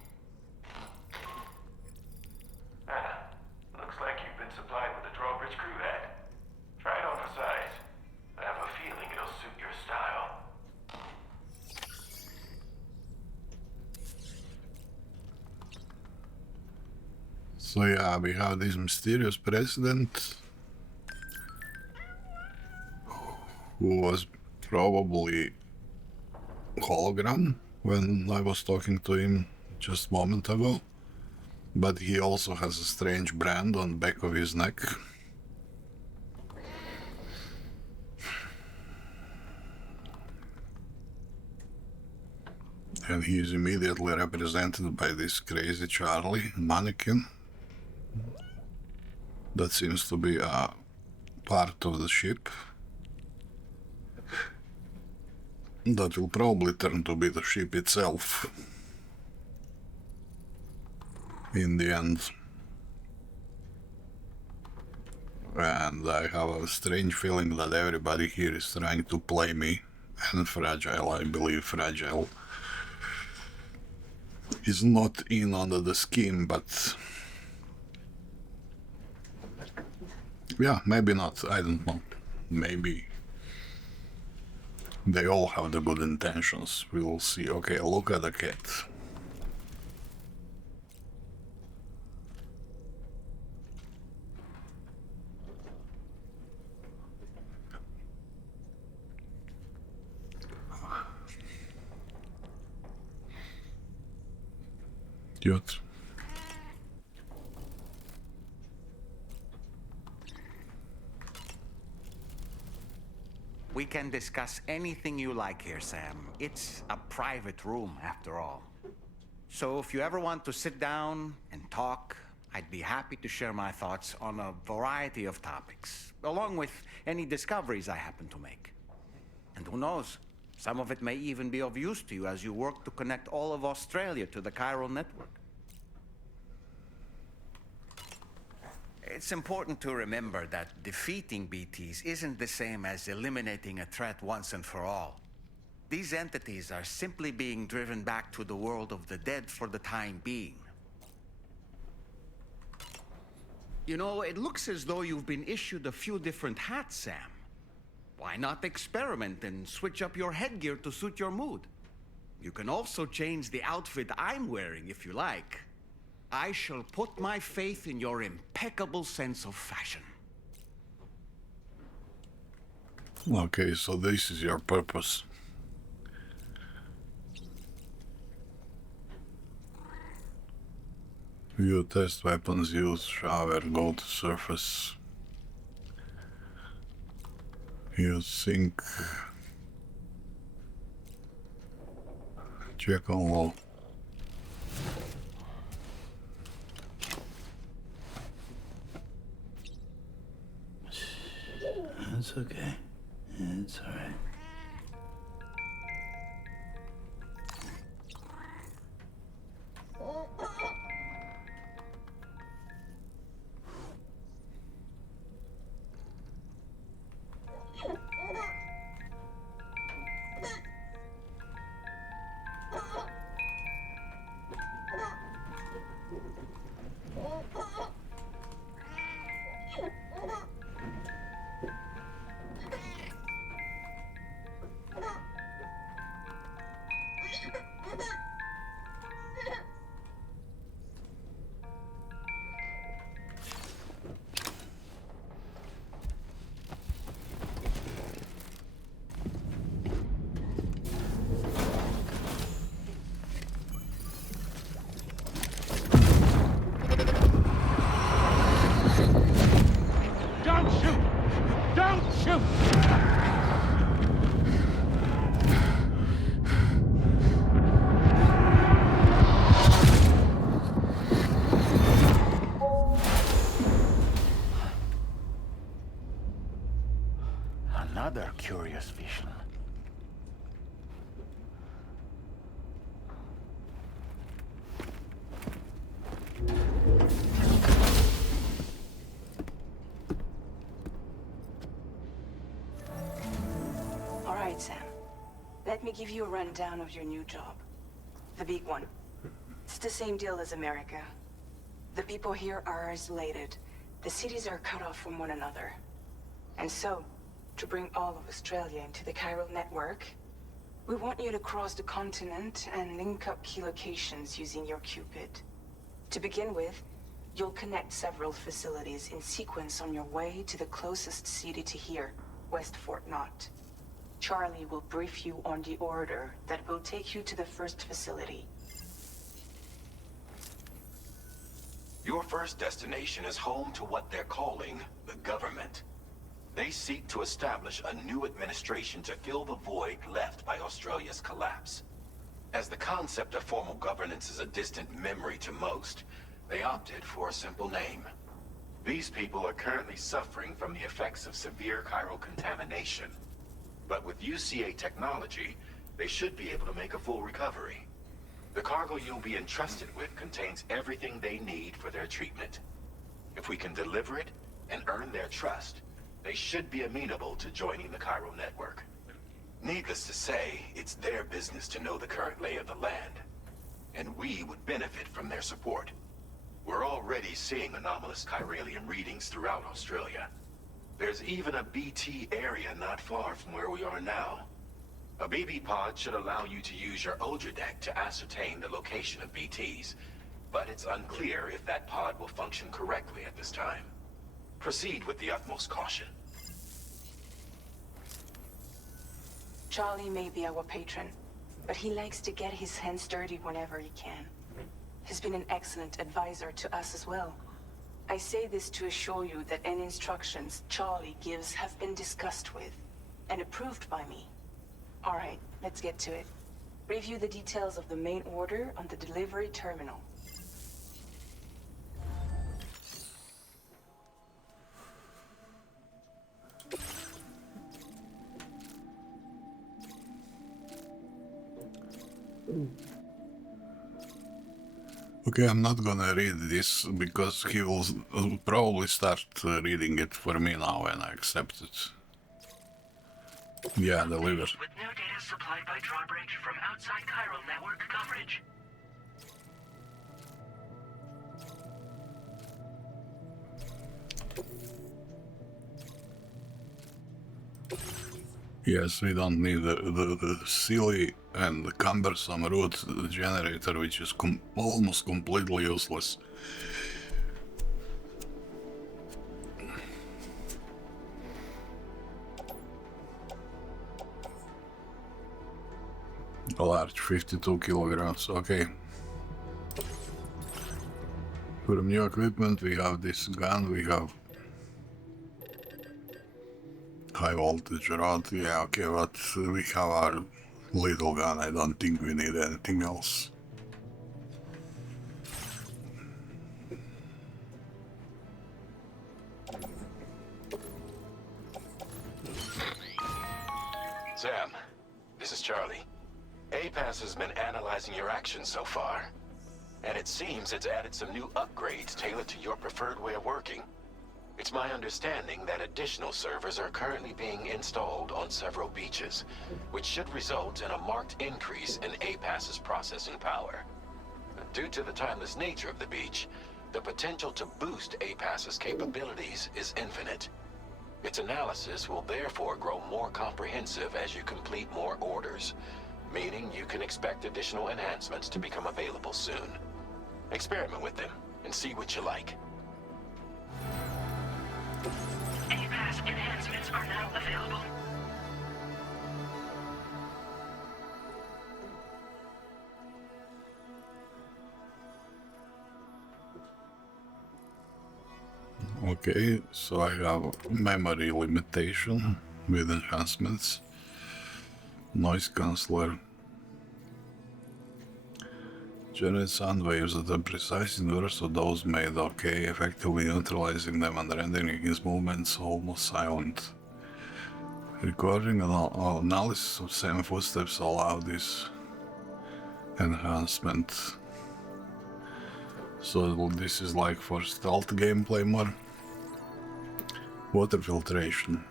Looks like you've been supplied with the Drawbridge crew hat. Try it on for size. I have a feeling it'll suit your style. So yeah, we have this mysterious president who was probably hologram when I was talking to him just a moment ago, but he also has a strange brand on the back of his neck. And he is immediately represented by this crazy Charlie mannequin that seems to be a part of the ship that will probably turn to be the ship itself in the end. And I have a strange feeling that everybody here is trying to play me, and Fragile, I believe Fragile is not in under the scheme, but yeah, maybe not, I don't know. Maybe they all have the good intentions. We will see. Okay, look at the cat. Cute. We can discuss anything you like here, Sam. It's a private room, after all. So if you ever want to sit down and talk, I'd be happy to share my thoughts on a variety of topics, along with any discoveries I happen to make. And who knows, some of it may even be of use to you as you work to connect all of Australia to the Chiral network. It's important to remember that defeating BTs isn't the same as eliminating a threat once and for all. These entities are simply being driven back to the world of the dead for the time being. You know, it looks as though you've been issued a few different hats, Sam. Why not experiment and switch up your headgear to suit your mood? You can also change the outfit I'm wearing if you like. I shall put my faith in your impeccable sense of fashion. Okay, so this is your purpose. View test weapons, use shower, go to surface. Use sink. Check on wall. It's okay. It's alright. Another curious vision. All right, Sam. Let me give you a rundown of your new job. The big one. It's the same deal as America. The people here are isolated. The cities are cut off from one another. And so, to bring all of Australia into the Chiral network, we want you to cross the continent and link up key locations using your Cupid. To begin with, you'll connect several facilities in sequence on your way to the closest city to here, West Fort Knott. Charlie will brief you on the order that will take you to the first facility. Your first destination is home to what they're calling the government. They seek to establish a new administration to fill the void left by Australia's collapse. As the concept of formal governance is a distant memory to most, they opted for a simple name. These people are currently suffering from the effects of severe chiral contamination. But with UCA technology, they should be able to make a full recovery. The cargo you'll be entrusted with contains everything they need for their treatment. If we can deliver it and earn their trust, they should be amenable to joining the Chiral network. Needless to say, it's their business to know the current lay of the land, and we would benefit from their support. We're already seeing anomalous Chiralian readings throughout Australia. There's even a BT area not far from where we are now. A BB pod should allow you to use your Odradek to ascertain the location of BTs, but it's unclear if that pod will function correctly at this time. Proceed with the utmost caution. Charlie may be our patron, but he likes to get his hands dirty whenever he can. He's been an excellent advisor to us as well. I say this to assure you that any instructions Charlie gives have been discussed with. and approved by me. All right, let's get to it. Review the details of the main order on the delivery terminal. Okay, I'm not gonna read this because he will probably start reading it for me now and I accept it. Yeah, deliver. With new data supplied by drawbridge from outside Chiral network coverage. Yes, we don't need the silly and cumbersome root generator, which is almost completely useless. A large 52 kilograms, okay. For new equipment we have this gun, we have high voltage rod, yeah, okay, but we have our little gun, I don't think we need anything else. Sam, this is Charlie. APAS has been analyzing your actions so far, and it seems it's added some new upgrades tailored to your preferred way of working. It's my understanding that additional servers are currently being installed on several beaches, which should result in a marked increase in APAS's processing power. Due to the timeless nature of the beach, the potential to boost APAS's capabilities is infinite. Its analysis will therefore grow more comprehensive as you complete more orders, meaning you can expect additional enhancements to become available soon. Experiment with them and see what you like. APAS enhancements are now available. Okay, so I have memory limitation with enhancements, noise canceller, generates sound waves at a precise inverse of those made, okay, effectively neutralizing them and rendering his movements almost silent. Recording and analysis of same footsteps allow this enhancement. So this is like for stealth gameplay more. Water filtration.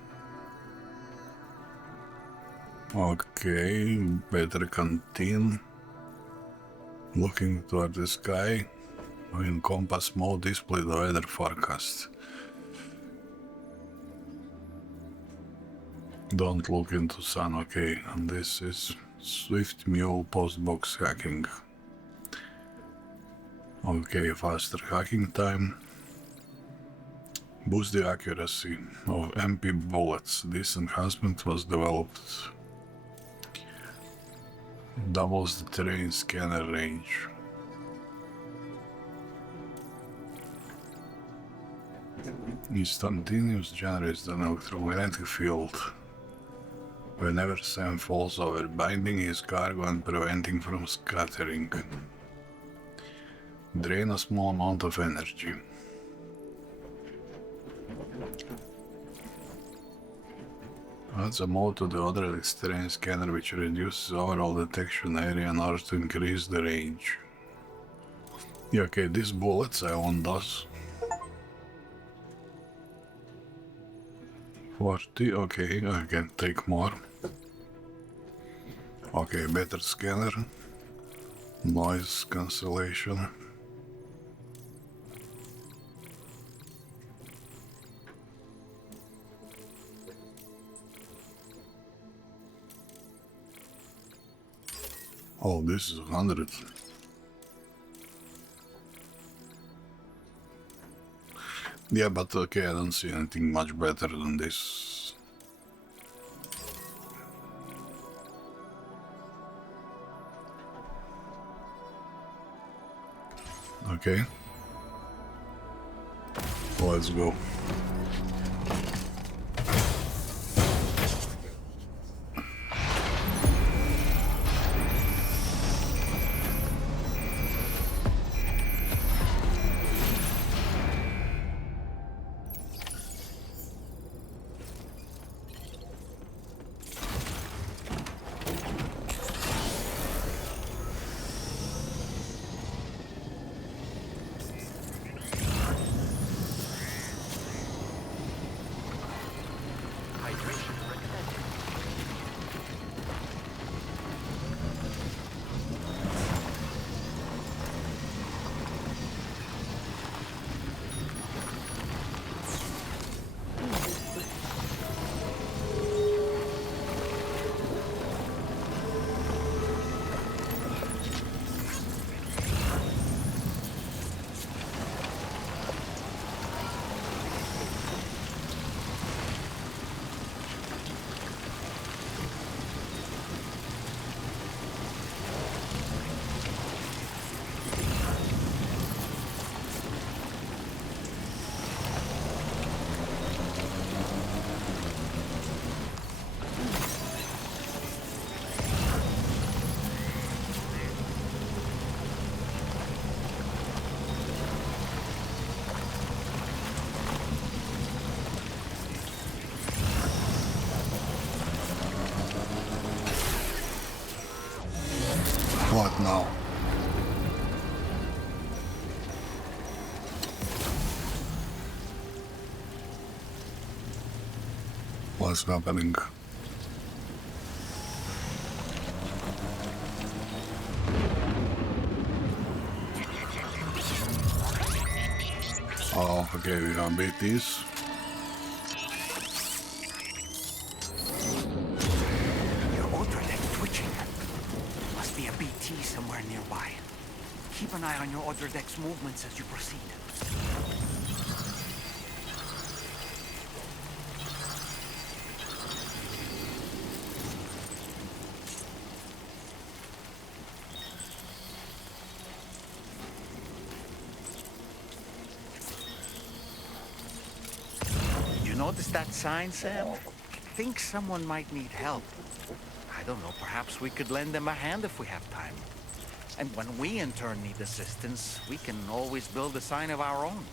Okay, better canteen. Looking toward the sky. In compass mode, display the weather forecast. Don't look into sun, okay. And this is Swift Mule postbox hacking. Okay, faster hacking time. Boost the accuracy of MP bullets. This enhancement was developed. Doubles the terrain scanner range. Instantaneous generates an electromagnetic field. Whenever Sam falls over, binding his cargo and preventing from scattering. Drain a small amount of energy. Adds a mode to the other terrain scanner which reduces overall detection area in order to increase the range. Yeah, okay, these bullets I want those. 40, okay, I can take more. Okay, better scanner. Noise cancellation. Oh, this is 100. Yeah, but okay, I don't see anything much better than this. Okay. Let's go. What now? What's happening? Oh, okay, we have BTs. Your ultradeck's twitching. Must be a BT somewhere nearby. Keep an eye on your ultradeck's movements as you proceed. Notice that sign, Sam? Think someone might need help. I don't know, perhaps we could lend them a hand if we have time. And when we in turn need assistance, we can always build a sign of our own.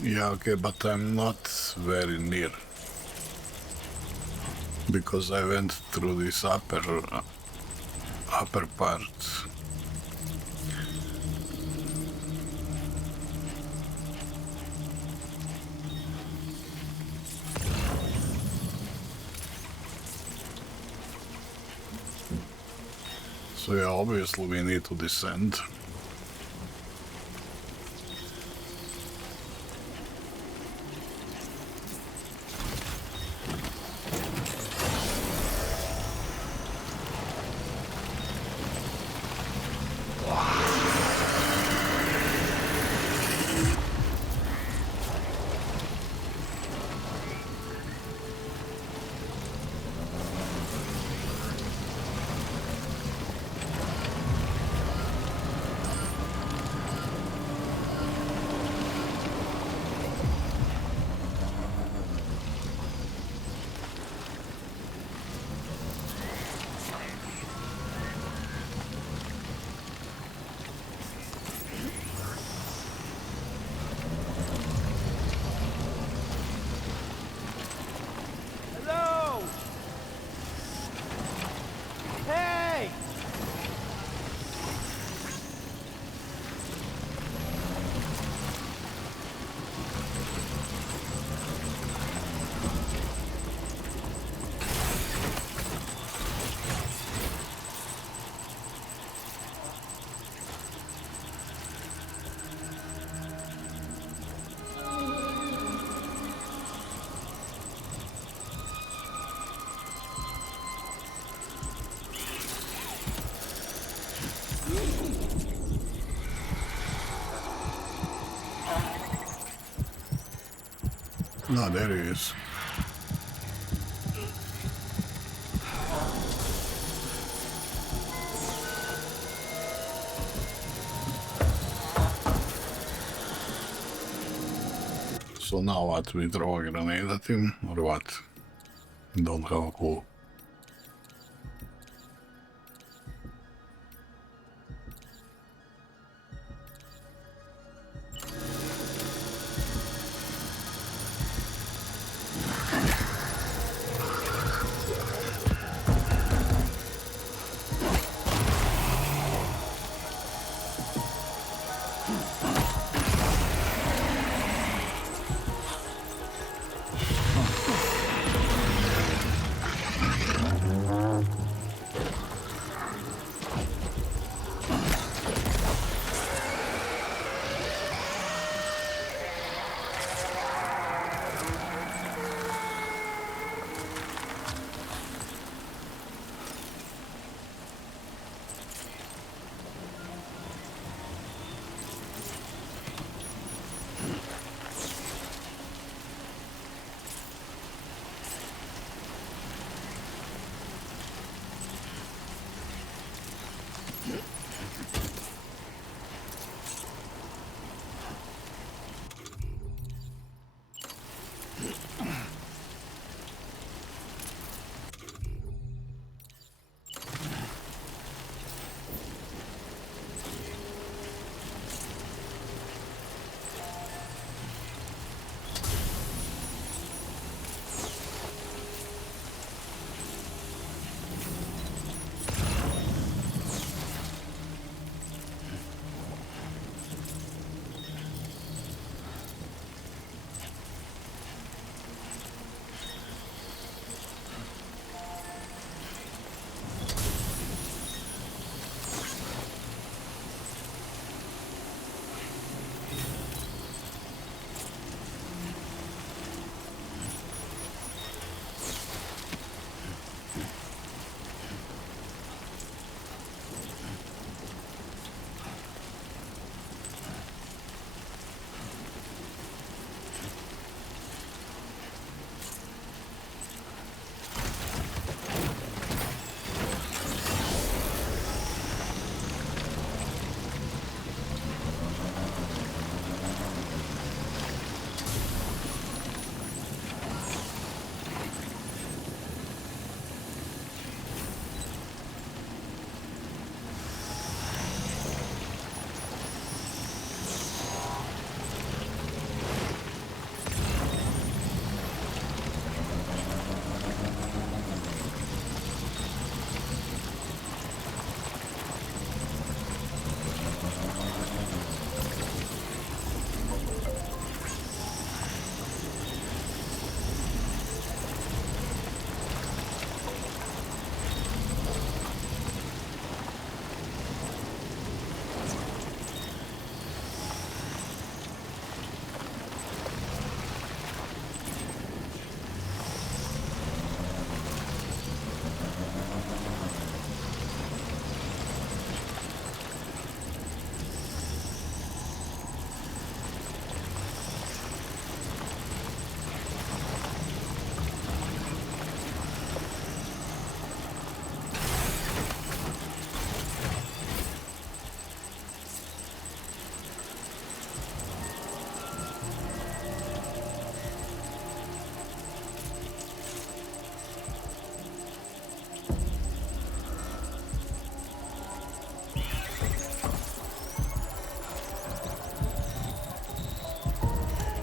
Yeah, okay, but I'm not very near. Because I went through this upper part. So yeah, obviously we need to descend. No, there he is. So now what, we throw a grenade at him, or what? Don't have a clue.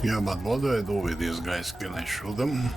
Yeah, but what do I do with these guys? Can I shoot them?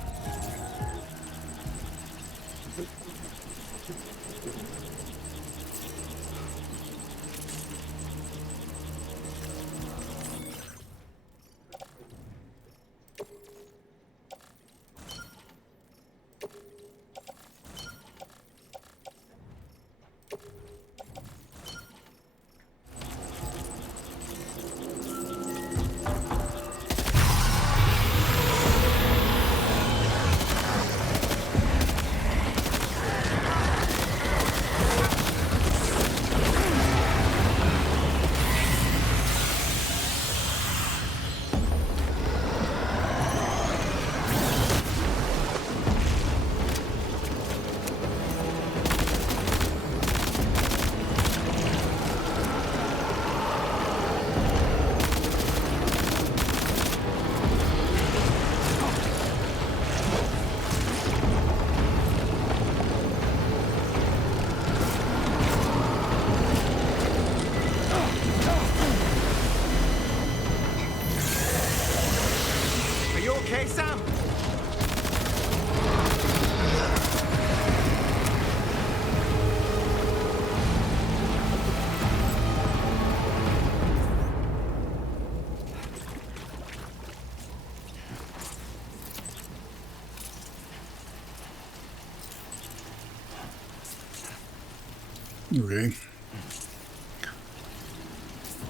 Okay.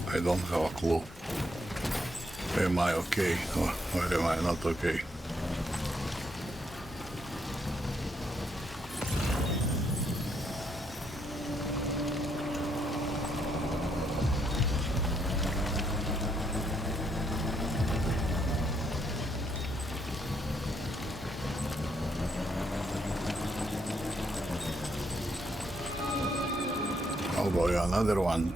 I don't have a clue. Am I okay or am I not okay? Oh boy, another one.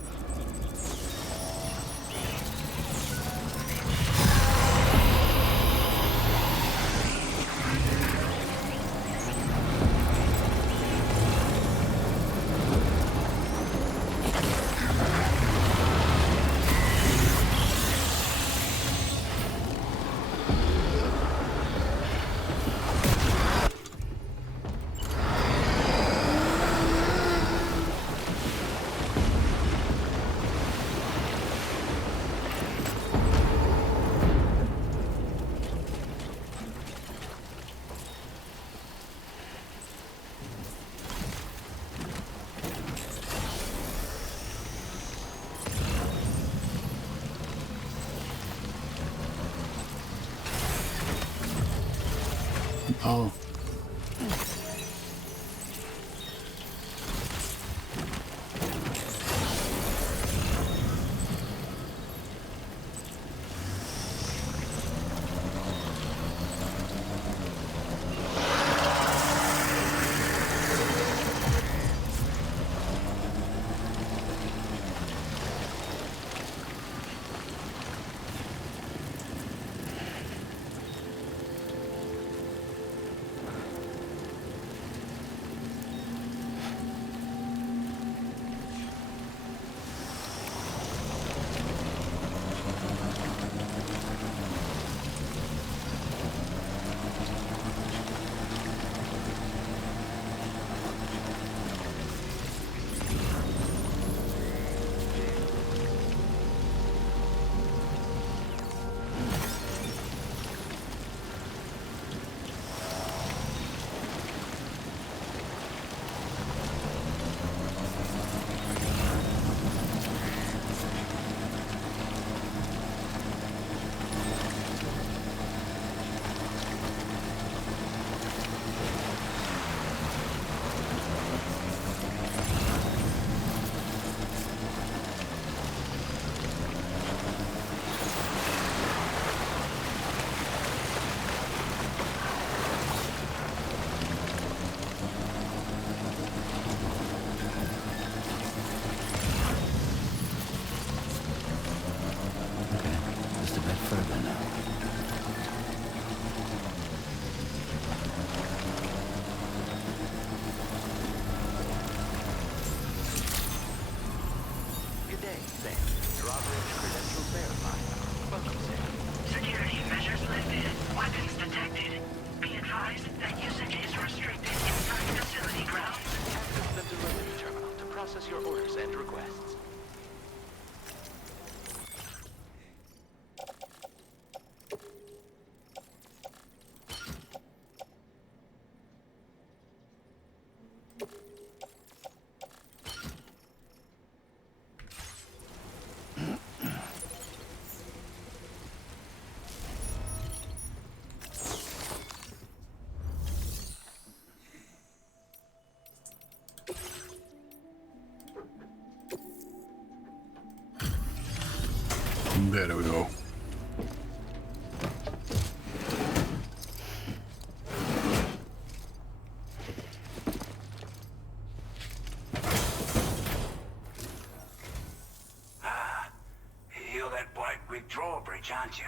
Oh. requests. There we go. You're that bloke with drawbridge, aren't you?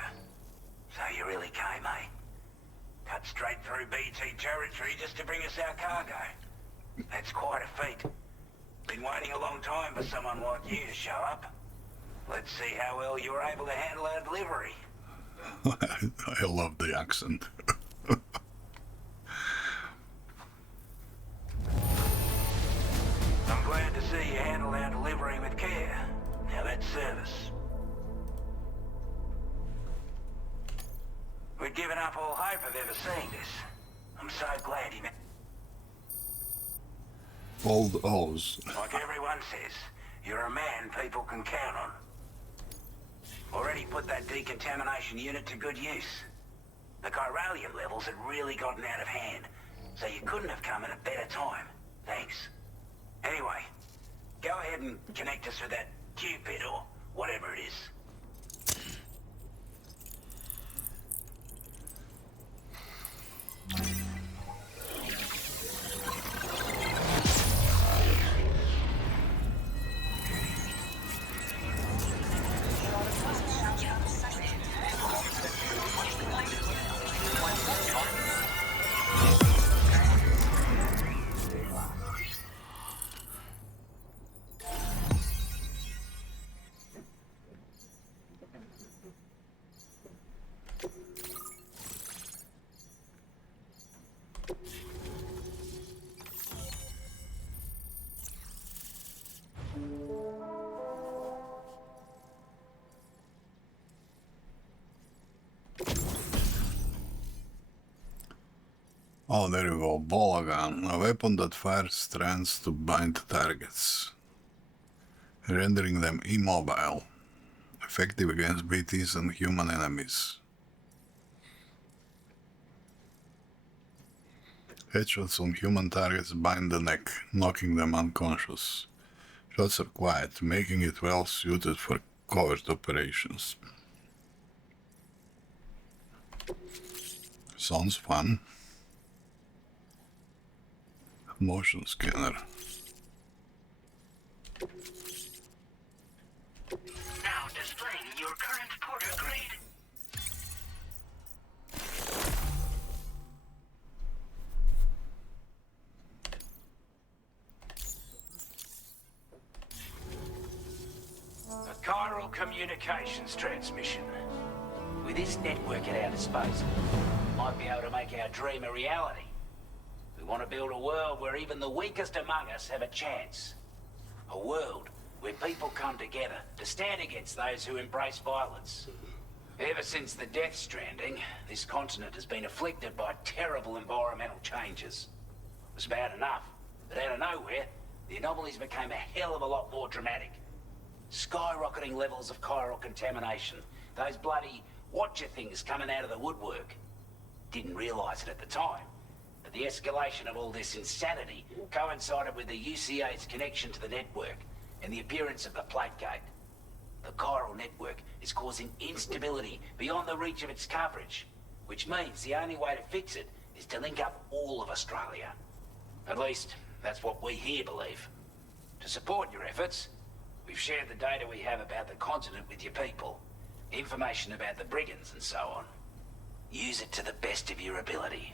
So you really came, eh? Cut straight through BT territory just to bring us our cargo. That's quite a feat. Been waiting a long time for someone like you to show up. Let's see how well you were able to handle our delivery. I love the accent. I'm glad to see you handled our delivery with care. Now that's service. We'd given up all hope of ever seeing this. I'm so glad he met. Old O's. Like everyone says, you're a man people can count on. Already put that decontamination unit to good use. The chiralium levels had really gotten out of hand, so you couldn't have come at a better time. Thanks. Anyway, go ahead and connect us with that Cupid or whatever it is. Oh, there you go. Bola Gun, a weapon that fires strands to bind targets, rendering them immobile, effective against BTs and human enemies. Headshots on human targets bind the neck, knocking them unconscious. Shots are quiet, making it well suited for covert operations. Sounds fun. Motion scanner. Now displaying your current porter grade. A chiral communications transmission. With this network at our disposal, we might be able to make our dream a reality. We want to build a world where even the weakest among us have a chance. A world where people come together to stand against those who embrace violence. Ever since the Death Stranding, this continent has been afflicted by terrible environmental changes. It was bad enough, but out of nowhere, the anomalies became a hell of a lot more dramatic. Skyrocketing levels of chiral contamination. Those bloody watcher things coming out of the woodwork. Didn't realize it at the time, but the escalation of all this insanity coincided with the UCA's connection to the network and the appearance of the plate gate. The chiral network is causing instability beyond the reach of its coverage, which means the only way to fix it is to link up all of Australia. At least, that's what we here believe. To support your efforts, we've shared the data we have about the continent with your people. Information about the brigands and so on. Use it to the best of your ability.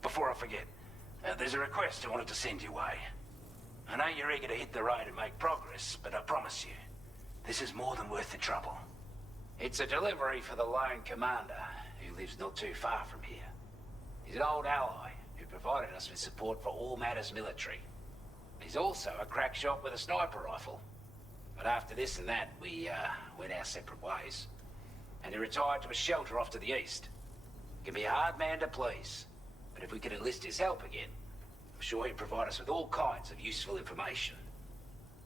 Before I forget, there's a request I wanted to send your way. I know you're eager to hit the road and make progress, but I promise you, this is more than worth the trouble. It's a delivery for the lone commander, who lives not too far from here. He's an old ally, who provided us with support for all matters military. He's also a crack shot with a sniper rifle. But after this and that, we went our separate ways. And he retired to a shelter off to the east. He can be a hard man to please, but if we could enlist his help again, I'm sure he'd provide us with all kinds of useful information.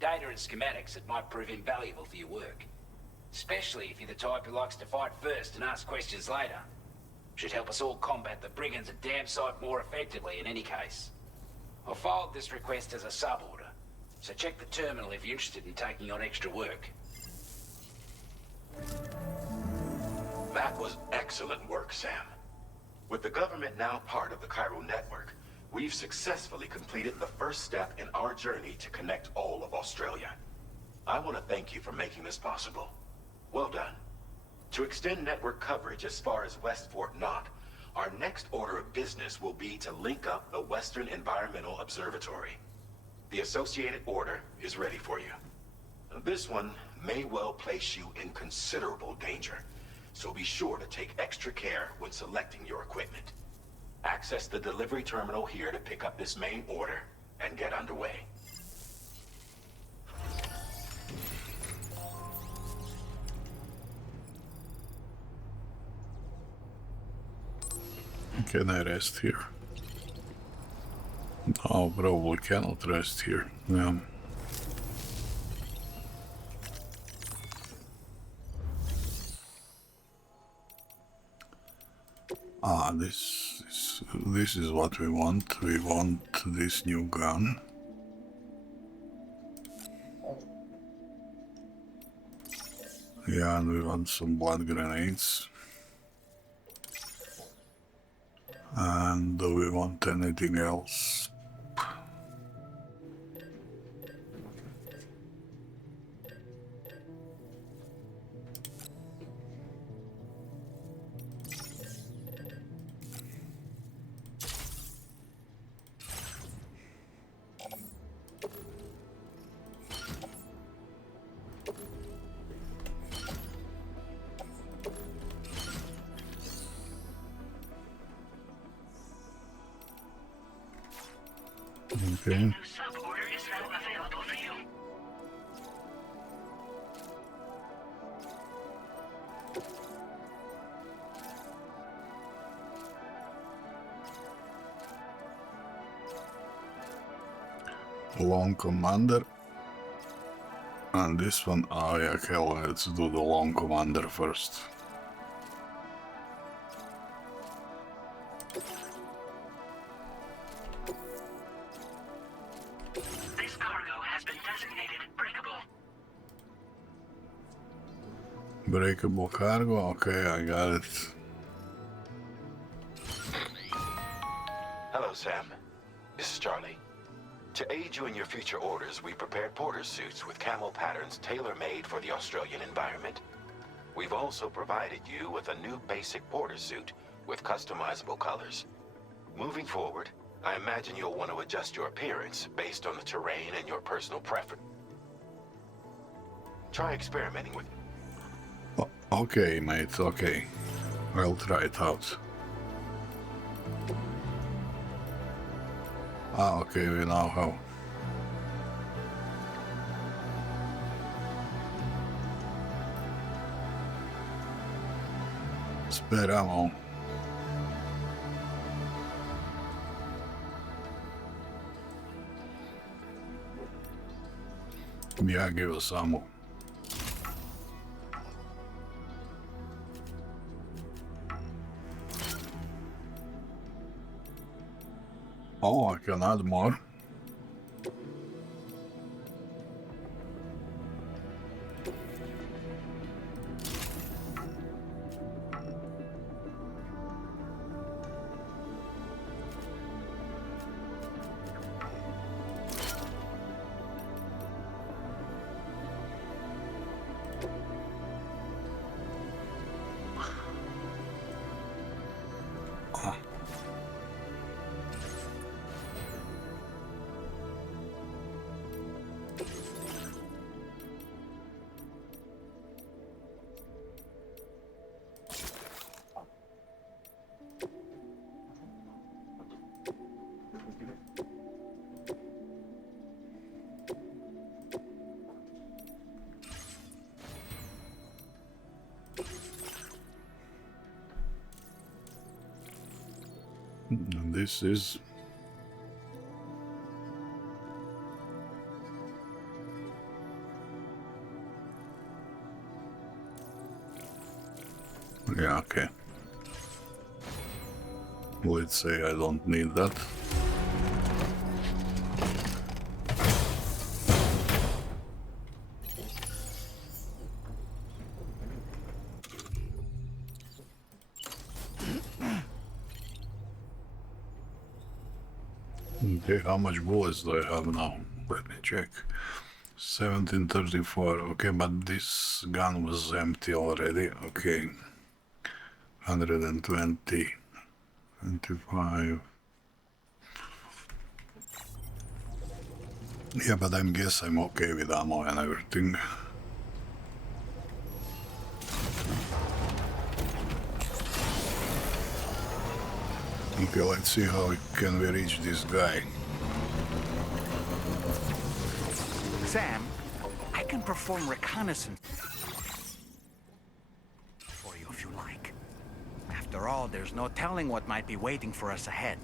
Data and schematics that might prove invaluable for your work. Especially if you're the type who likes to fight first and ask questions later. Should help us all combat the brigands a damn sight more effectively in any case. I filed this request as a sub-order, so check the terminal if you're interested in taking on extra work. That was excellent work, Sam. With the government now part of the Chiral network, we've successfully completed the first step in our journey to connect all of Australia. I want to thank you for making this possible. Well done. To extend network coverage as far as West Fort Knott, our next order of business will be to link up the Western Environmental Observatory. The associated order is ready for you. This one may well place you in considerable danger, so be sure to take extra care when selecting your equipment. Access the delivery terminal here to pick up this main order and get underway. Can I rest here? No, probably cannot rest here. Yeah. This is what we want. We want this new gun. Yeah, and we want some blood grenades. And do we want anything else? Okay. Sub-order is now available for you. Long commander. And this one, oh yeah, hell, let's do the long commander first. This cargo has been designated breakable. Breakable cargo, okay, I got it. Hello, Sam. This is Charlie. To aid you in your future orders, we prepared porter suits with camo patterns tailor-made for the Australian environment. We've also provided you with a new basic porter suit with customizable colors. Moving forward, I imagine you'll want to adjust your appearance based on the terrain and your personal preference. Try experimenting with... Okay, mate, okay. I'll try it out. Ah, okay, we know how. Spare ammo. Yeah, give us ammo. Oh, I can add more. And this is... Yeah, okay. Let's say I don't need that. Okay, how much bullets do I have now? Let me check. 1734. Okay, but this gun was empty already. Okay. 120. 25. Yeah, but I guess I'm okay with ammo and everything. Okay, let's see how can we reach this guy. Sam, I can perform reconnaissance for you if you like. After all, there's no telling what might be waiting for us ahead.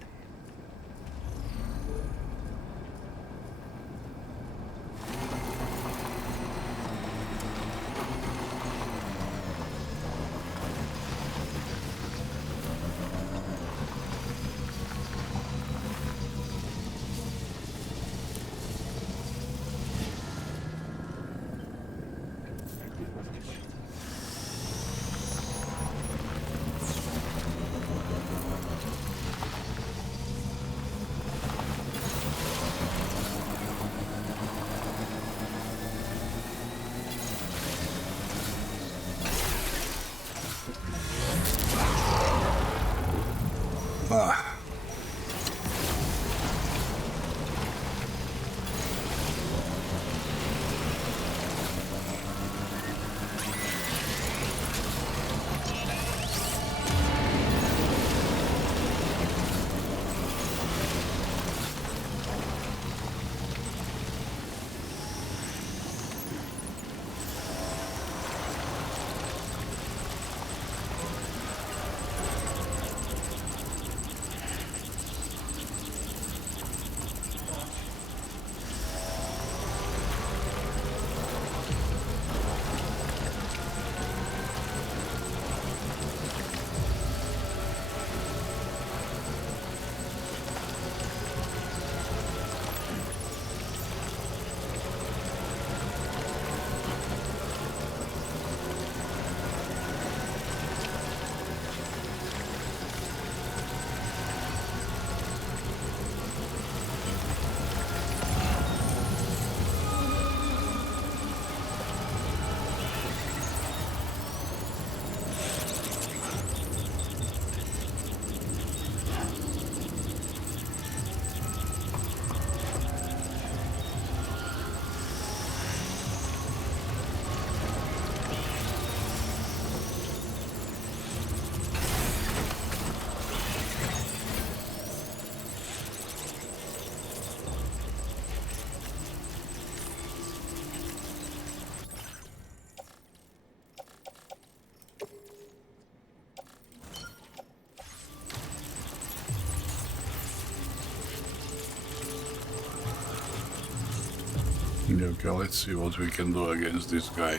Okay, let's see what we can do against this guy.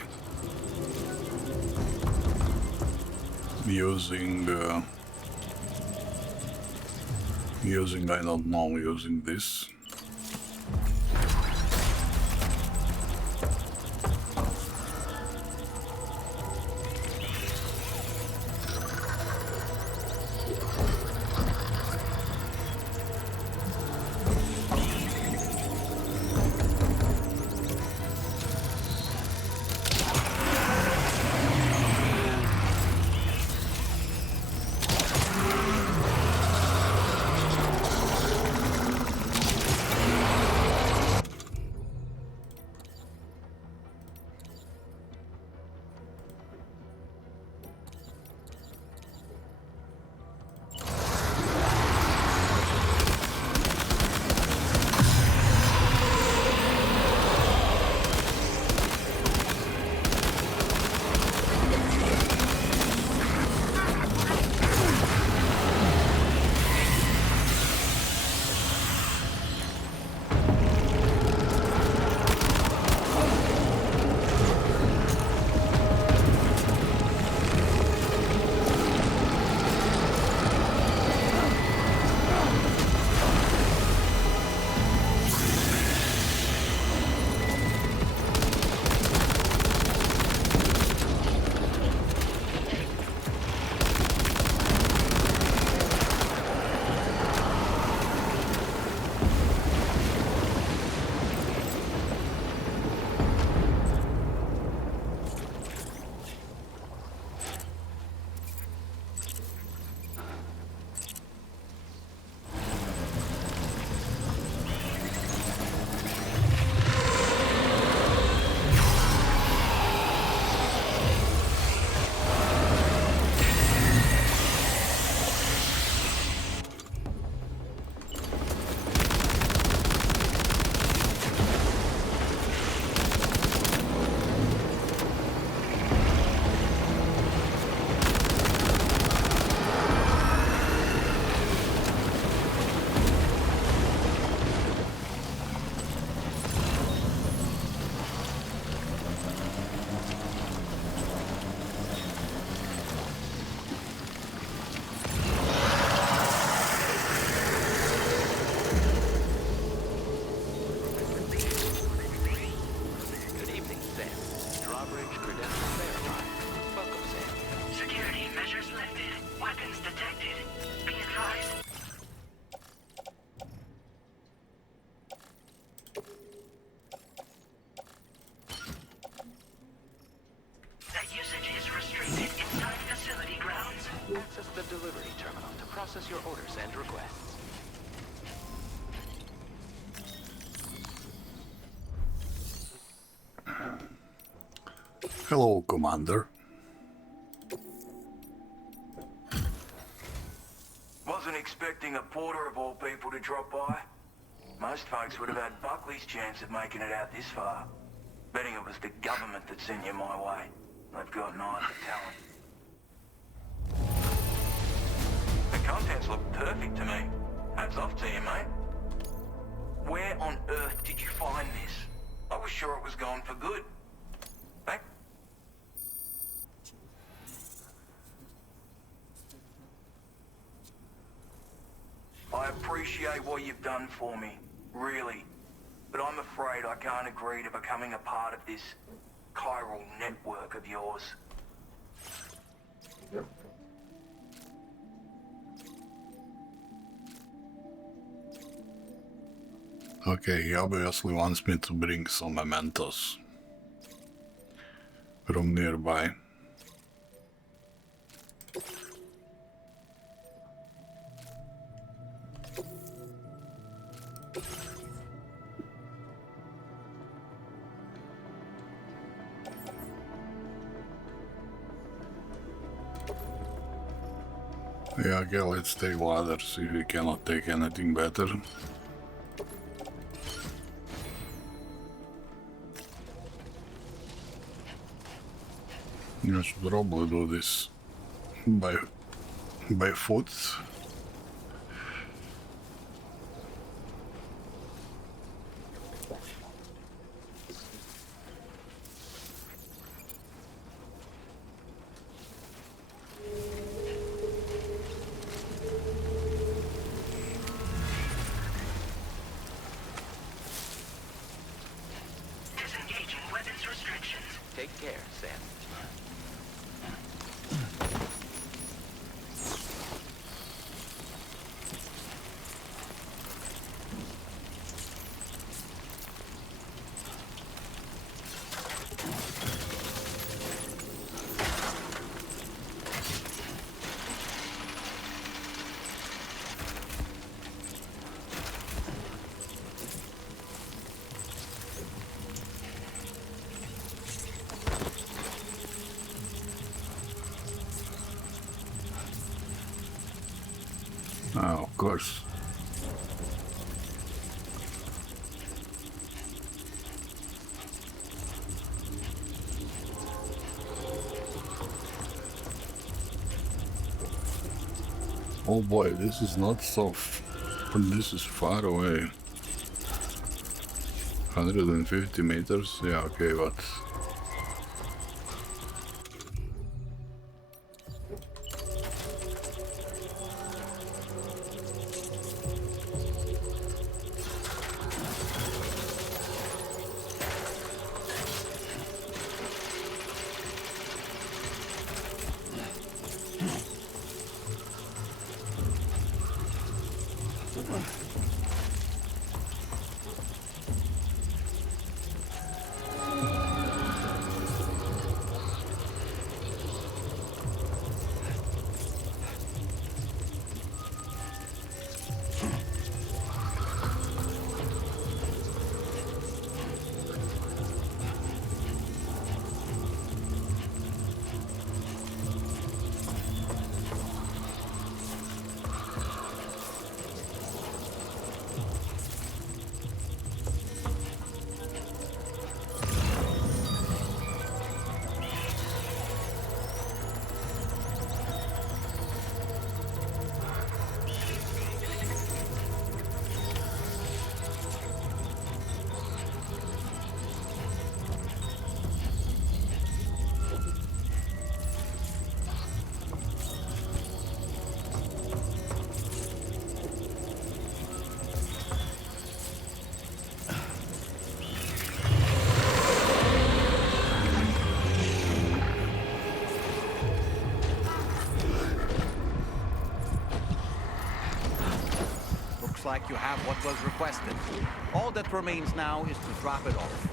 Using, I don't know, using this. process your orders and requests. Hello, Commander. Wasn't expecting a porter of all people to drop by. Most folks would have had Buckley's chance of making it out this far. Betting it was the government that sent you my way. They've got an eye for talent. The contents look perfect to me. Hats off to you, mate. Where on earth did you find this? I was sure it was gone for good. Back. I appreciate what you've done for me, really. But I'm afraid I can't agree to becoming a part of this chiral network of yours. Okay, he obviously wants me to bring some mementos from nearby. Yeah, okay, let's take ladders, see if we cannot take anything better. I should probably do this by foot. Disengaging weapons restrictions. Take care, Sam. Oh, of course. Oh boy, this is not so this is far away. 150 meters? Yeah, okay, but... Like you have what was requested. All that remains now is to drop it off.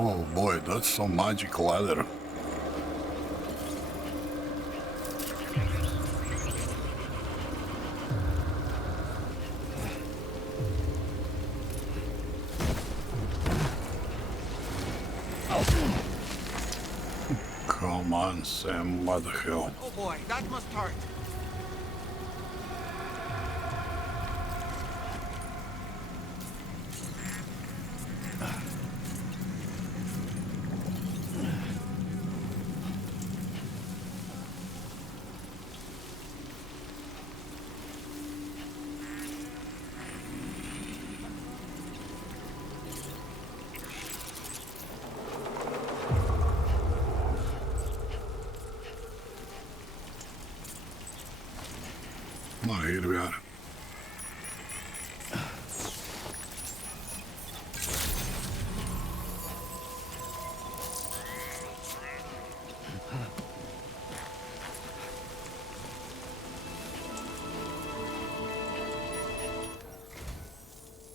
Oh boy, that's some magic ladder. Come on, Sam, what the hell? Oh boy, that must hurt. Oh, here we are.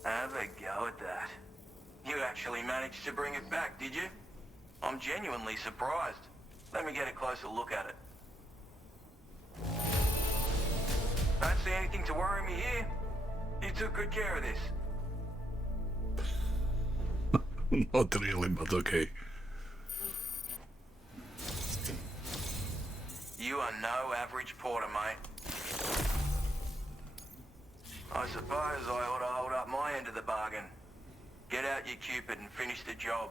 Have a go at that. You actually managed to bring it back, did you? I'm genuinely surprised. Let me get a closer look at it. Don't see anything to worry me here. You took good care of this. Not really, but okay. You are no average porter, mate. I suppose I ought to hold up my end of the bargain. Get out your Cupid and finish the job.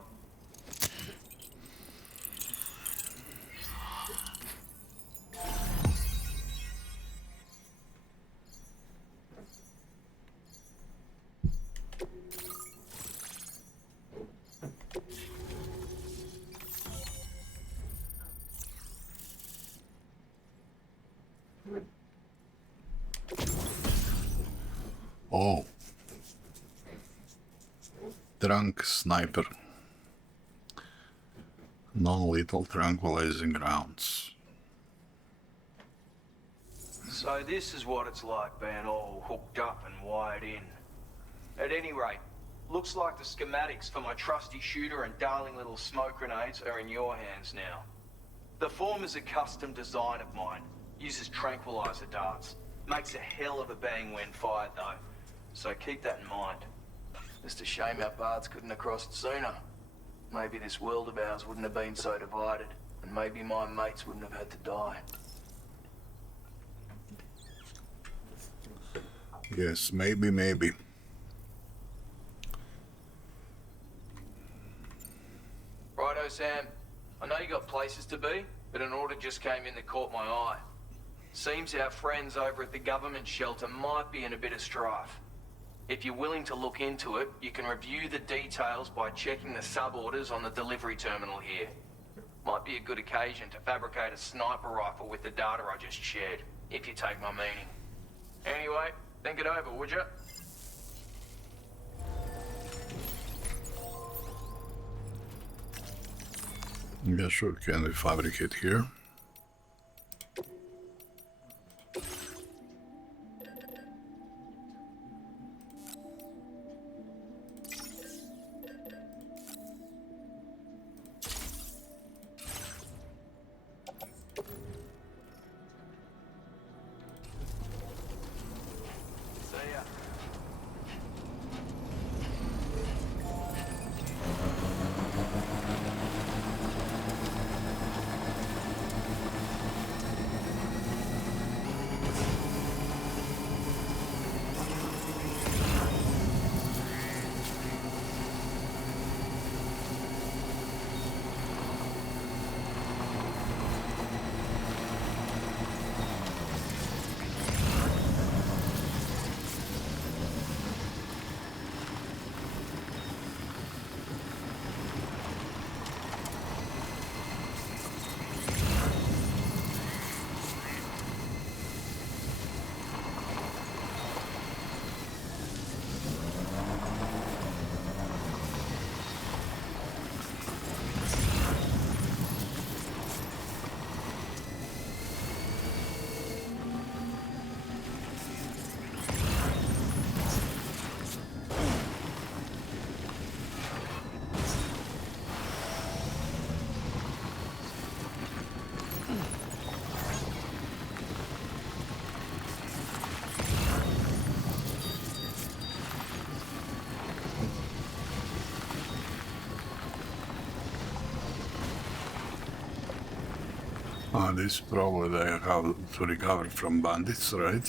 Oh. Tranq-Sniper. Non-lethal tranquilizing rounds. So this is what it's like being all hooked up and wired in. At any rate, looks like the schematics for my trusty shooter and darling little smoke grenades are in your hands now. The form is a custom design of mine. Uses tranquilizer darts. Makes a hell of a bang when fired though. So keep that in mind. Just a shame our paths couldn't have crossed sooner. Maybe this world of ours wouldn't have been so divided, and maybe my mates wouldn't have had to die. Yes, maybe. Righto, Sam. I know you got places to be, but an order just came in that caught my eye. Seems our friends over at the government shelter might be in a bit of strife. If you're willing to look into it, you can review the details by checking the sub-orders on the delivery terminal here. Might be a good occasion to fabricate a sniper rifle with the data I just shared, if you take my meaning. Anyway, think it over, would you? Yeah, sure, can we fabricate here? This probably they have to recover from bandits, right?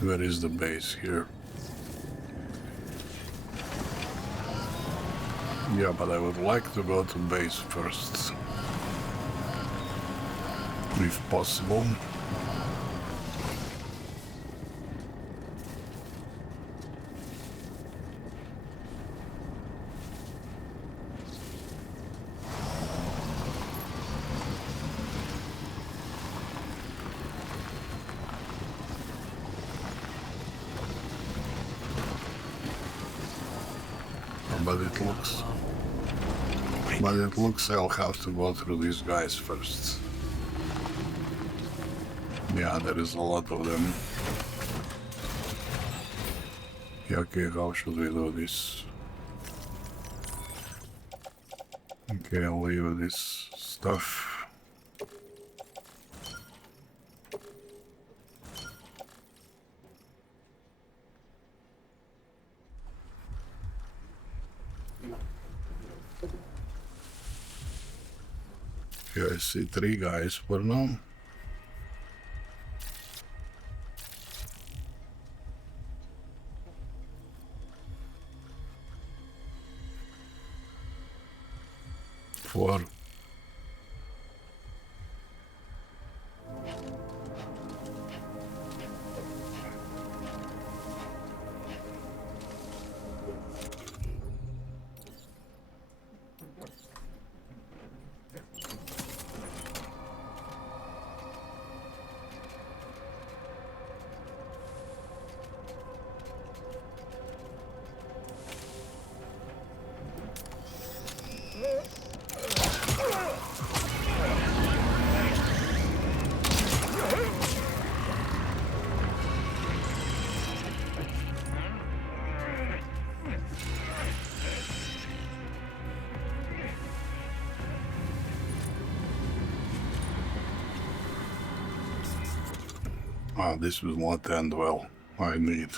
Where is the base here? Yeah, but I would like to go to base first. If possible. But it looks I'll have to go through these guys first. Yeah, there is a lot of them. Yeah, okay, how should we do this? Okay, I'll leave this stuff. Okay, I see 3 guys for now. Four. This will not end well. I need.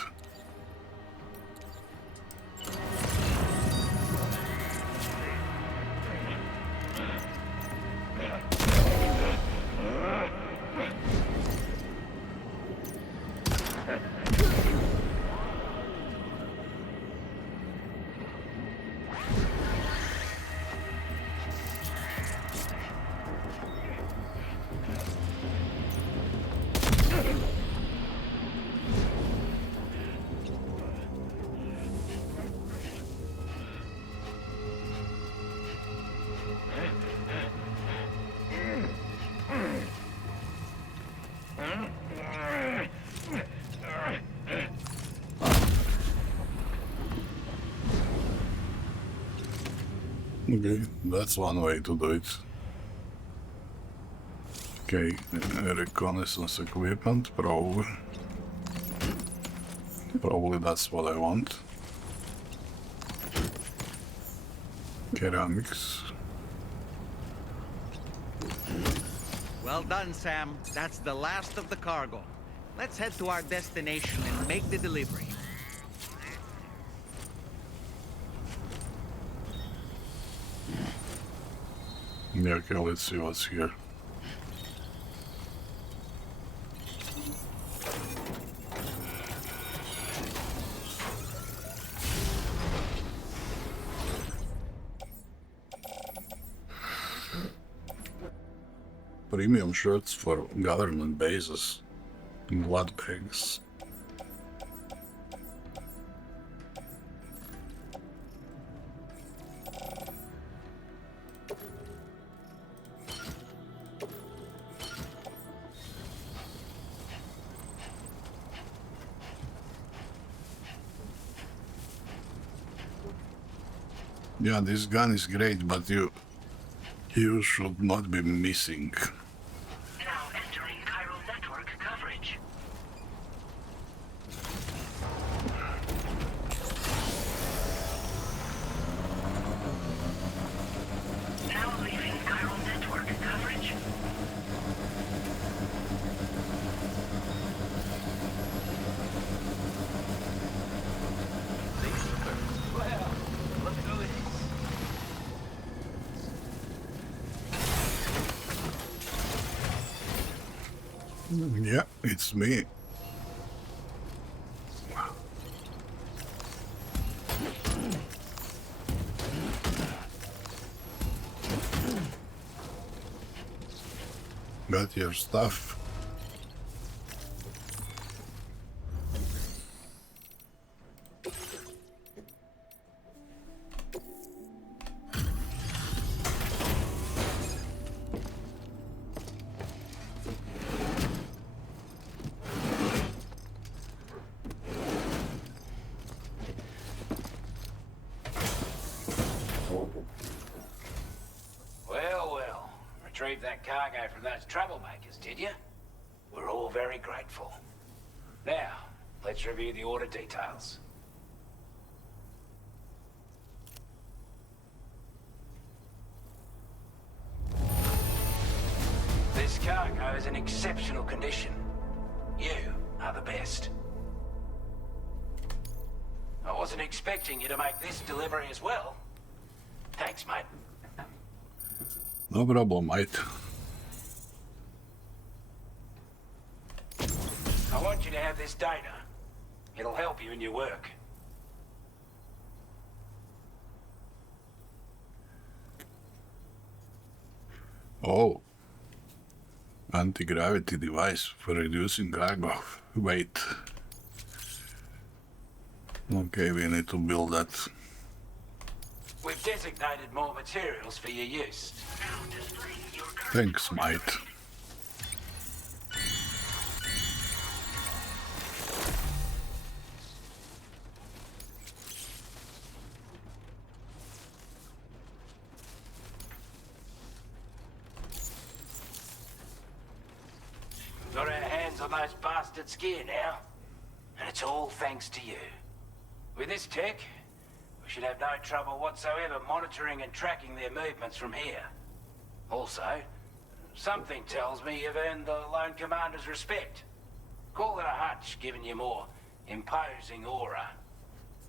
Okay, that's one way to do it. Okay, reconnaissance equipment, probably. Probably that's what I want. Ceramics. Well done, Sam. That's the last of the cargo. Let's head to our destination and make the delivery. Yeah, okay, let's see what's here. Premium shirts for government bases. Blood bags. Yeah, this gun is great, but you should not be missing. Now entering Chiral network coverage. Now leaving Chiral network coverage. Yeah, it's me. Got your stuff. Well. Retrieved that cargo from those troublemakers, did you? We're all very grateful. Now, let's review the order details. This cargo is in exceptional condition. You are the best. I wasn't expecting you to make this delivery as well. Thanks, mate. No problem, mate. I want you to have this data. It'll help you in your work. Oh. Antigravity device for reducing cargo weight. Okay, we need to build that. We've designated more materials for your use. Thanks, mate. Got our hands on those bastards' gear now, and it's all thanks to you. With this tech, we should have no trouble whatsoever monitoring and tracking their movements from here. Also, something tells me you've earned the Lone Commander's respect. Call it a hunch, giving you more imposing aura.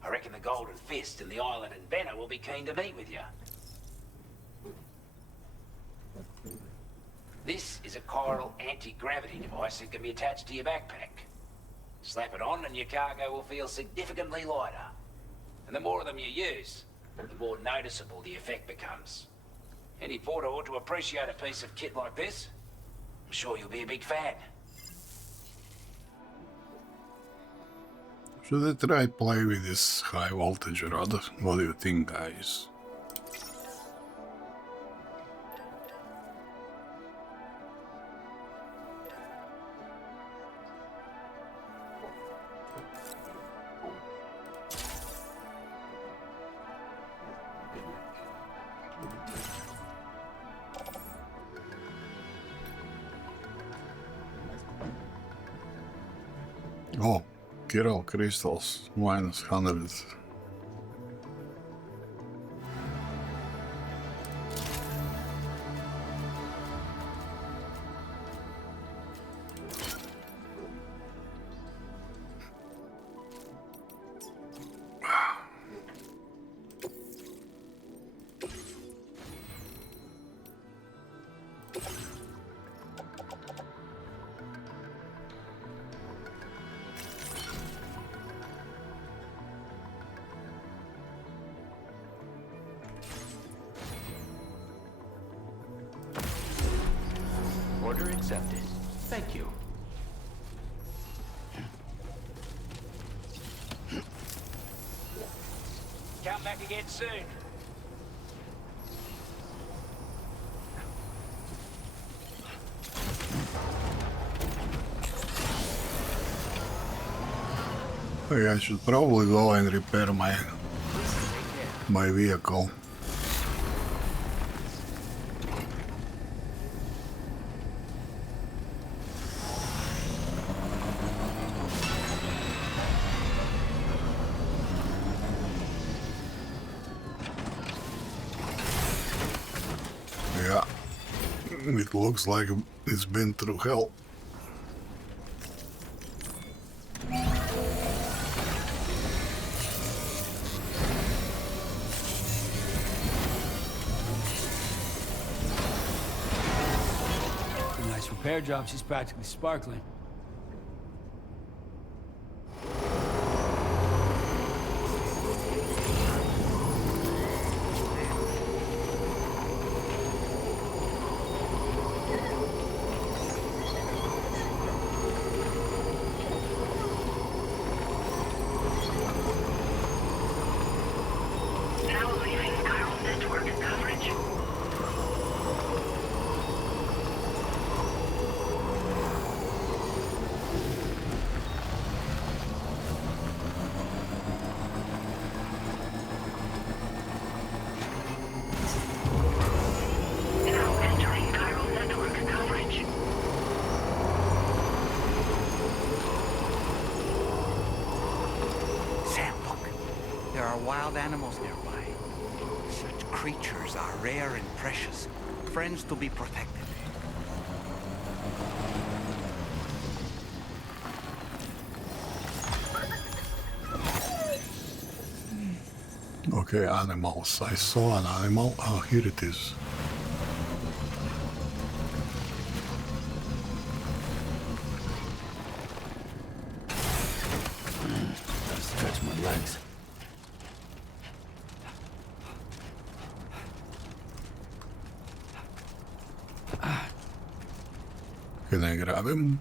I reckon the Golden Fist and the Island Inventor will be keen to meet with you. This is a Chiral anti-gravity device that can be attached to your backpack. Slap it on and your cargo will feel significantly lighter. And the more of them you use, the more noticeable the effect becomes. Any porter ought to appreciate a piece of kit like this. I'm sure you'll be a big fan. Should I try play with this high voltage rod? What do you think, guys? Oh, Chiral crystals, -100. Order accepted. Thank you. Come back again soon. Okay, I should probably go and repair my vehicle. Yeah, it looks like it's been through hell. repair job, she's practically sparkling. Wild animals nearby. Such creatures are rare and precious, friends to be protected. Okay, animals. I saw an animal. Oh, here it is. Stretch my legs. Can I grab him?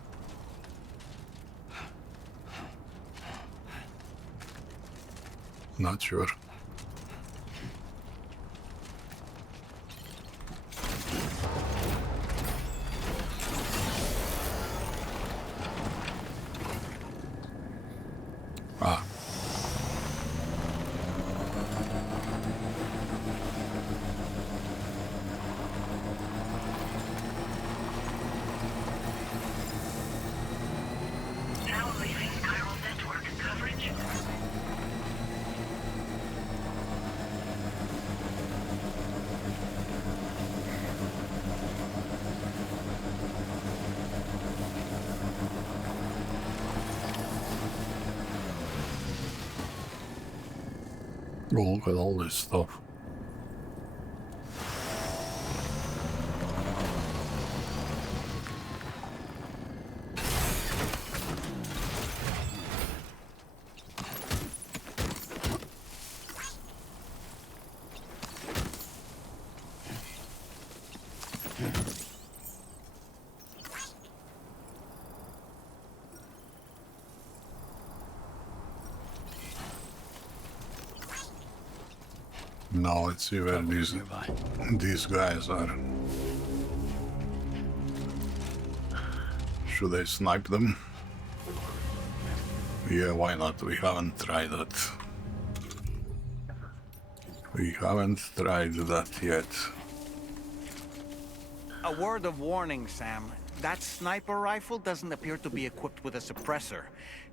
Not sure. Ah. Oh, look at all this stuff. Now let's see where these guys are. Should I snipe them? Yeah, why not? We haven't tried that. We haven't tried that yet. A word of warning, Sam. That sniper rifle doesn't appear to be equipped with a suppressor,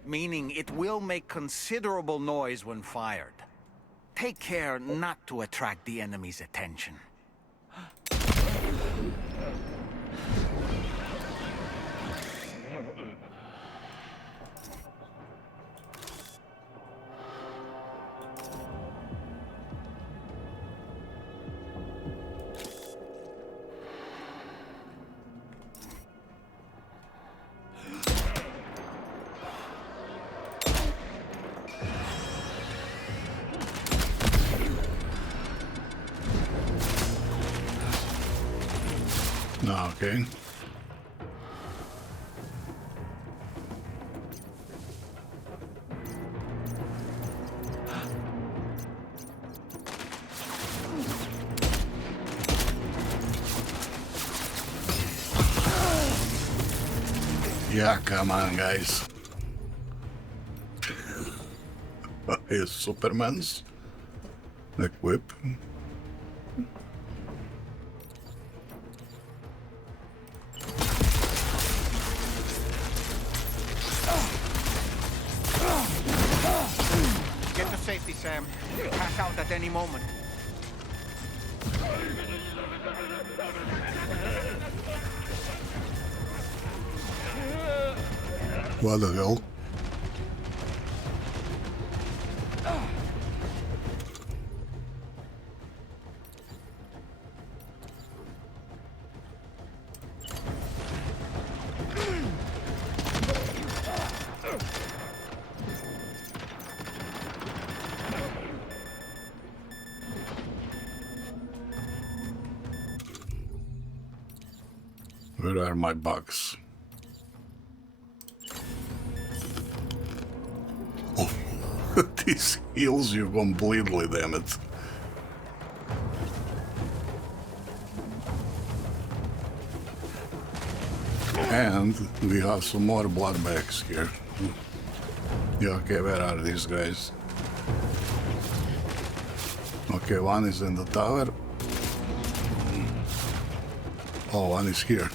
meaning it will make considerable noise when fired. Take care not to attract the enemy's attention. Okay. Yeah, come on, guys. Here's Superman's equip. Get to safety, Sam. You'll pass out at any moment. What the hell? Where are my bugs? Oh, this heals you completely, damn it. And we have some more blood bags here. Yeah, okay, where are these guys? Okay, one is in the tower. Oh, one is here.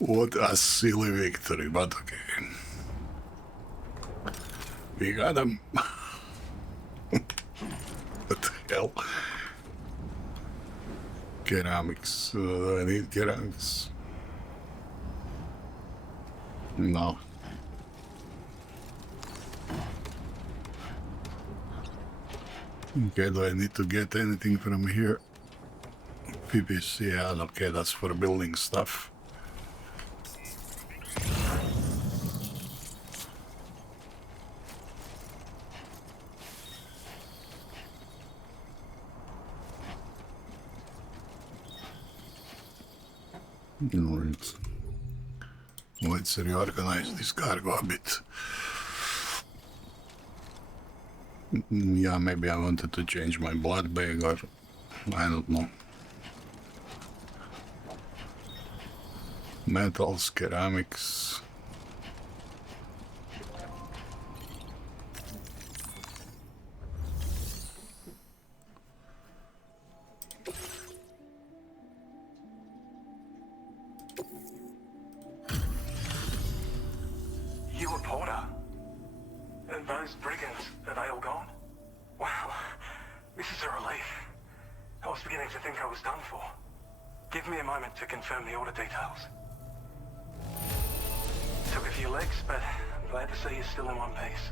What a silly victory, but okay. We got him. What the hell? Ceramics. Do I need ceramics? No. Okay, do I need to get anything from here? PPC, yeah, okay, that's for building stuff. Alright. Let's reorganize this cargo a bit. Yeah, maybe I wanted to change my blood bag, or I don't know. Metals, ceramics. You a porter? And those brigands, are they all gone? Wow, this is a relief. I was beginning to think I was done for. Give me a moment to confirm the order details. Took a few legs, but I'm glad to see you're still in one piece.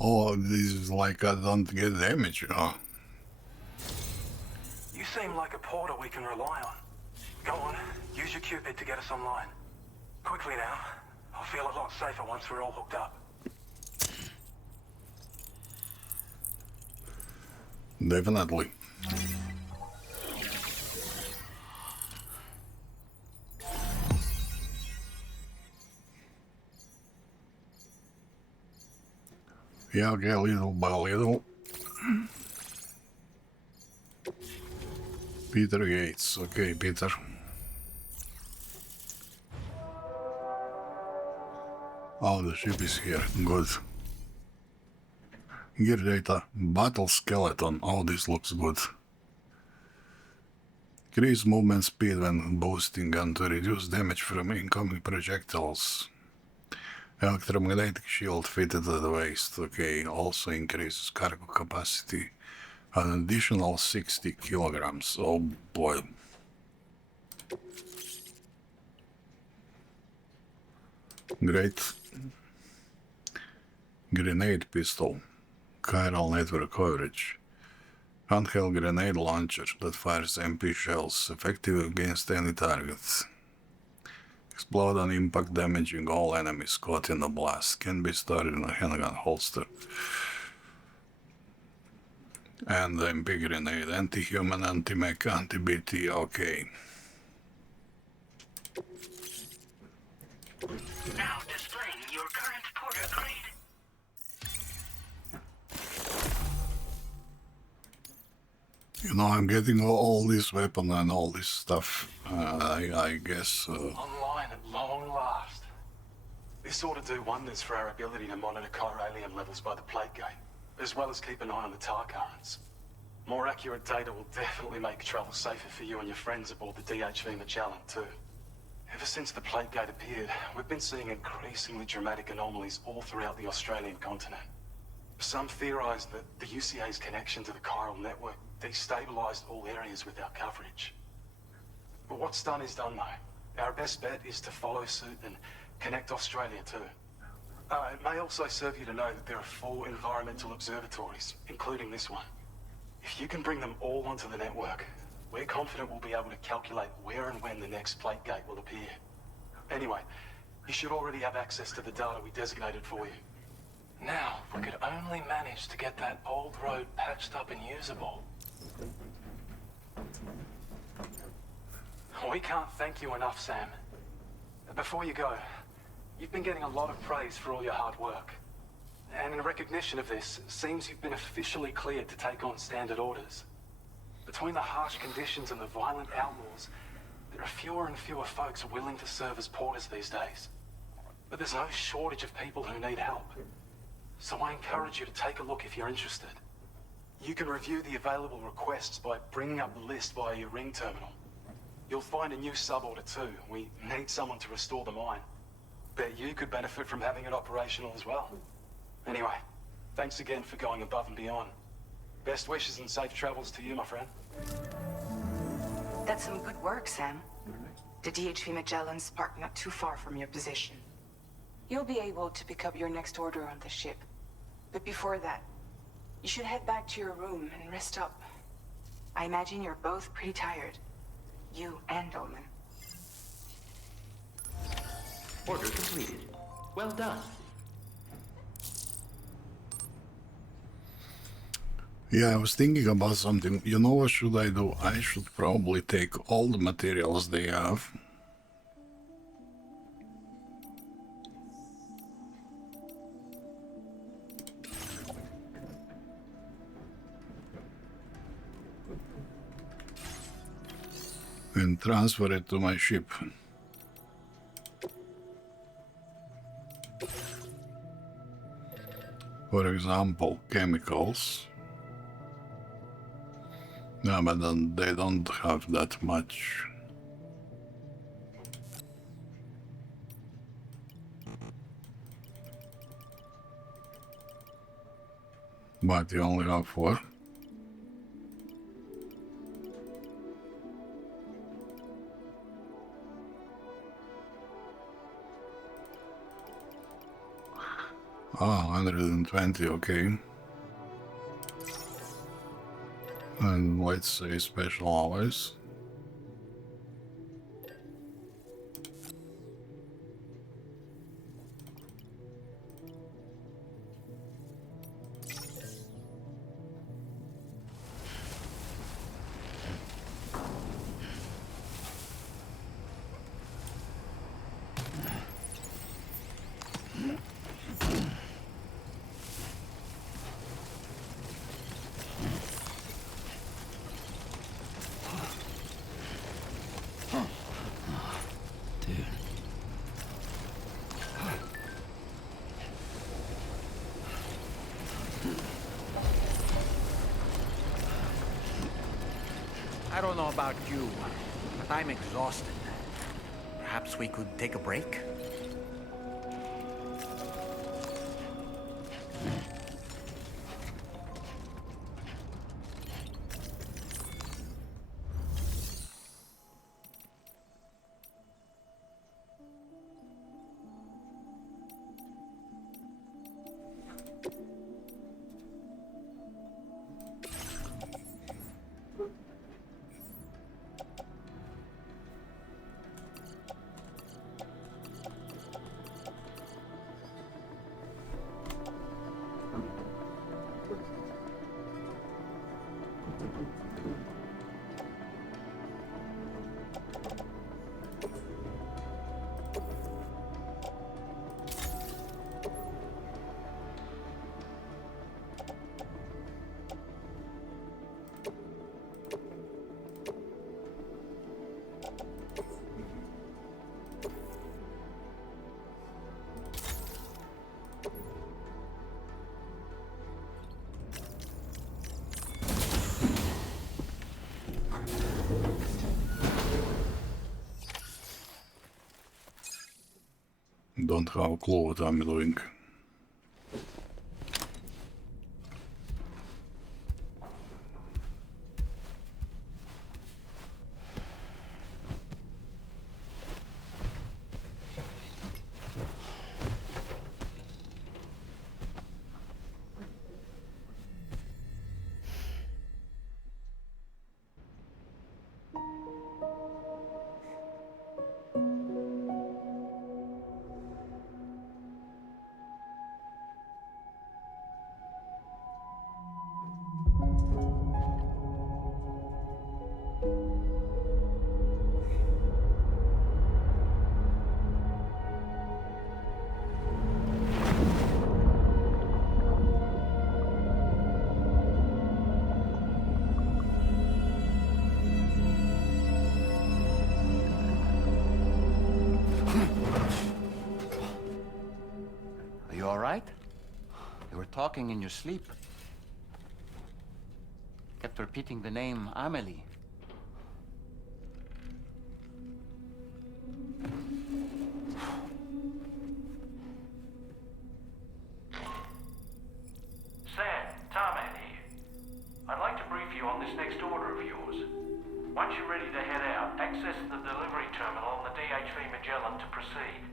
Oh, this is like I don't get damage, huh? You seem like a porter we can rely on. Go on, use your Cupid to get us online. Quickly now. I'll feel a lot safer once we're all hooked up. Definitely. Yeah, okay, little by little. Peter Gates. Okay, Peter. Oh, the ship is here. Good. Gear data. Battle skeleton. Oh, this looks good. Increase movement speed when boosting gun to reduce damage from incoming projectiles. Electromagnetic shield fitted to the waist. Okay, also increases cargo capacity. An additional 60 kilograms. Oh boy. Great. Grenade pistol. Chiral network coverage. Handheld grenade launcher that fires MP shells, effective against any targets. Explode on impact, damaging all enemies caught in the blast. Can be stored in a handgun holster. And MP grenade, anti-human, anti-mech, anti-BT, okay. Now displaying your current porter grade. You know, I'm getting all this weapon and all this stuff. I guess. Online at long last. This ought to do wonders for our ability to monitor chiralium levels by the plate gate, as well as keep an eye on the tar currents. More accurate data will definitely make travel safer for you and your friends aboard the DHV Magellan too. Ever since the plate gate appeared, we've been seeing increasingly dramatic anomalies all throughout the Australian continent. Some theorize that the UCA's connection to the chiral network destabilized all areas with our coverage. But what's done is done though. Our best bet is to follow suit and connect Australia too. It may also serve you to know that there are 4 environmental observatories, including this one. If you can bring them all onto the network, we're confident we'll be able to calculate where and when the next plate gate will appear. Anyway, you should already have access to the data we designated for you. Now, if we could only manage to get that old road patched up and usable. We can't thank you enough, Sam. Before you go, you've been getting a lot of praise for all your hard work. And in recognition of this, it seems you've been officially cleared to take on standard orders. Between the harsh conditions and the violent outlaws, there are fewer and fewer folks willing to serve as porters these days. But there's no shortage of people who need help. So I encourage you to take a look if you're interested. You can review the available requests by bringing up the list via your ring terminal. You'll find a new sub-order too. We need someone to restore the mine. Bet you could benefit from having it operational as well. Anyway, thanks again for going above and beyond. Best wishes and safe travels to you, my friend. That's some good work, Sam. The DHV Magellan's parked not too far from your position. You'll be able to pick up your next order on the ship. But before that, you should head back to your room and rest up. I imagine you're both pretty tired. You and Dollman. Order completed. Well done. Yeah, I was thinking about something. You know what should I do? I should probably take all the materials they have. And transfer it to my ship. For example, chemicals. No, but then they don't have that much. But you only have 4. Ah, 120, okay. And let's say special alloys. I don't know about you, but I'm exhausted. Perhaps we could take a break? Don't have a clue what I'm doing. Are you all right? You were talking in your sleep. Kept repeating the name Amelie. Sam, Tarman here. I'd like to brief you on this next order of yours. Once you're ready to head out, access the delivery terminal on the DHV Magellan to proceed.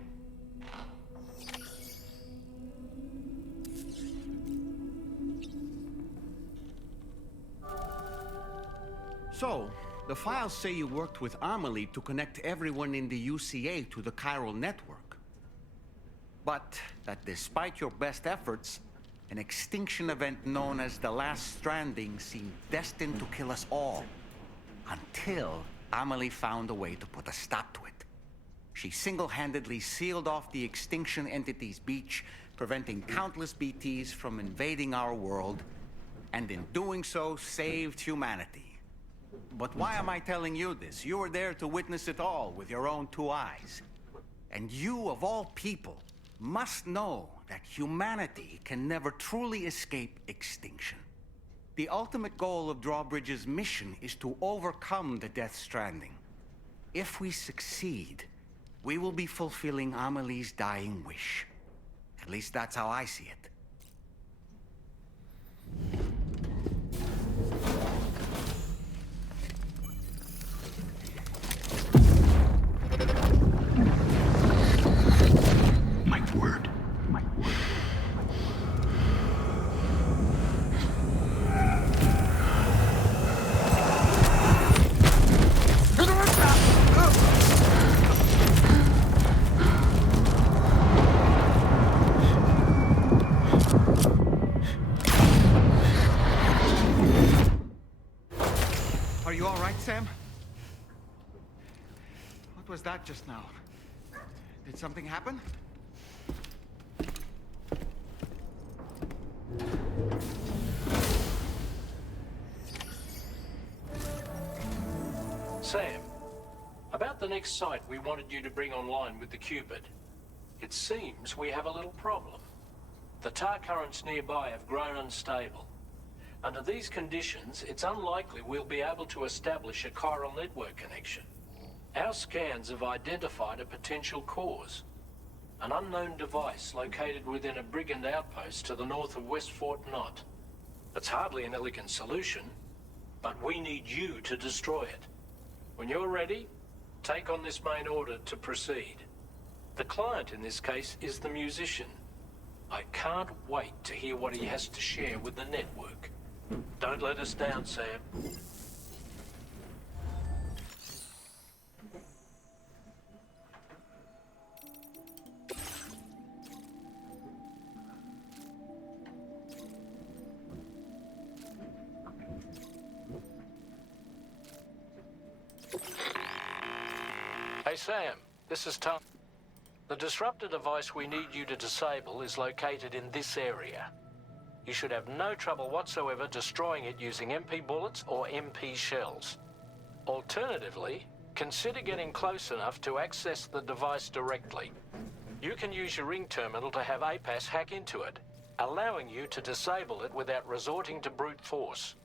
So, the files say you worked with Amelie to connect everyone in the UCA to the Chiral network. But that despite your best efforts, an extinction event known as the Last Stranding seemed destined to kill us all. Until Amelie found a way to put a stop to it. She single-handedly sealed off the extinction entity's beach, preventing countless BTs from invading our world, and in doing so, saved humanity. But why am I telling you this? You were there to witness it all with your own two eyes. And you, of all people, must know that humanity can never truly escape extinction. The ultimate goal of Drawbridge's mission is to overcome the Death Stranding. If we succeed, we will be fulfilling Amelie's dying wish. At least that's how I see it. My word. My word. Are you all right, Sam? What was that just now? Did something happen? Sam, about the next site we wanted you to bring online with the Cupid. It seems we have a little problem. The tar currents nearby have grown unstable. Under these conditions, it's unlikely we'll be able to establish a chiral network connection. Our scans have identified a potential cause. An unknown device located within a brigand outpost to the north of West Fort Knot. It's hardly an elegant solution, but we need you to destroy it. When you're ready, take on this main order to proceed. The client in this case is the musician. I can't wait to hear what he has to share with the network. Don't let us down, Sam. Hey Sam, this is Tom. The disruptor device we need you to disable is located in this area. You should have no trouble whatsoever destroying it using MP bullets or MP shells. Alternatively, consider getting close enough to access the device directly. You can use your ring terminal to have APAS hack into it, allowing you to disable it without resorting to brute force.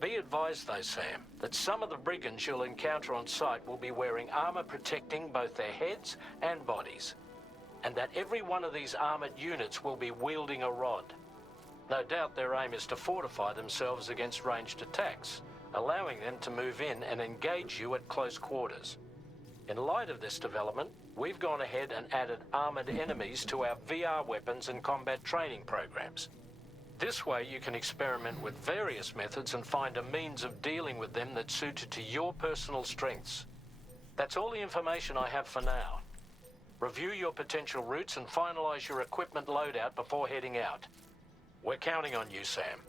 Be advised though, Sam, that some of the brigands you'll encounter on site will be wearing armor protecting both their heads and bodies. and that every one of these armored units will be wielding a rod. No doubt their aim is to fortify themselves against ranged attacks, allowing them to move in and engage you at close quarters. In light of this development, we've gone ahead and added armored enemies to our VR weapons and combat training programs. This way you can experiment with various methods and find a means of dealing with them that's suited to your personal strengths. That's all the information I have for now. Review your potential routes and finalize your equipment loadout before heading out. We're counting on you, Sam.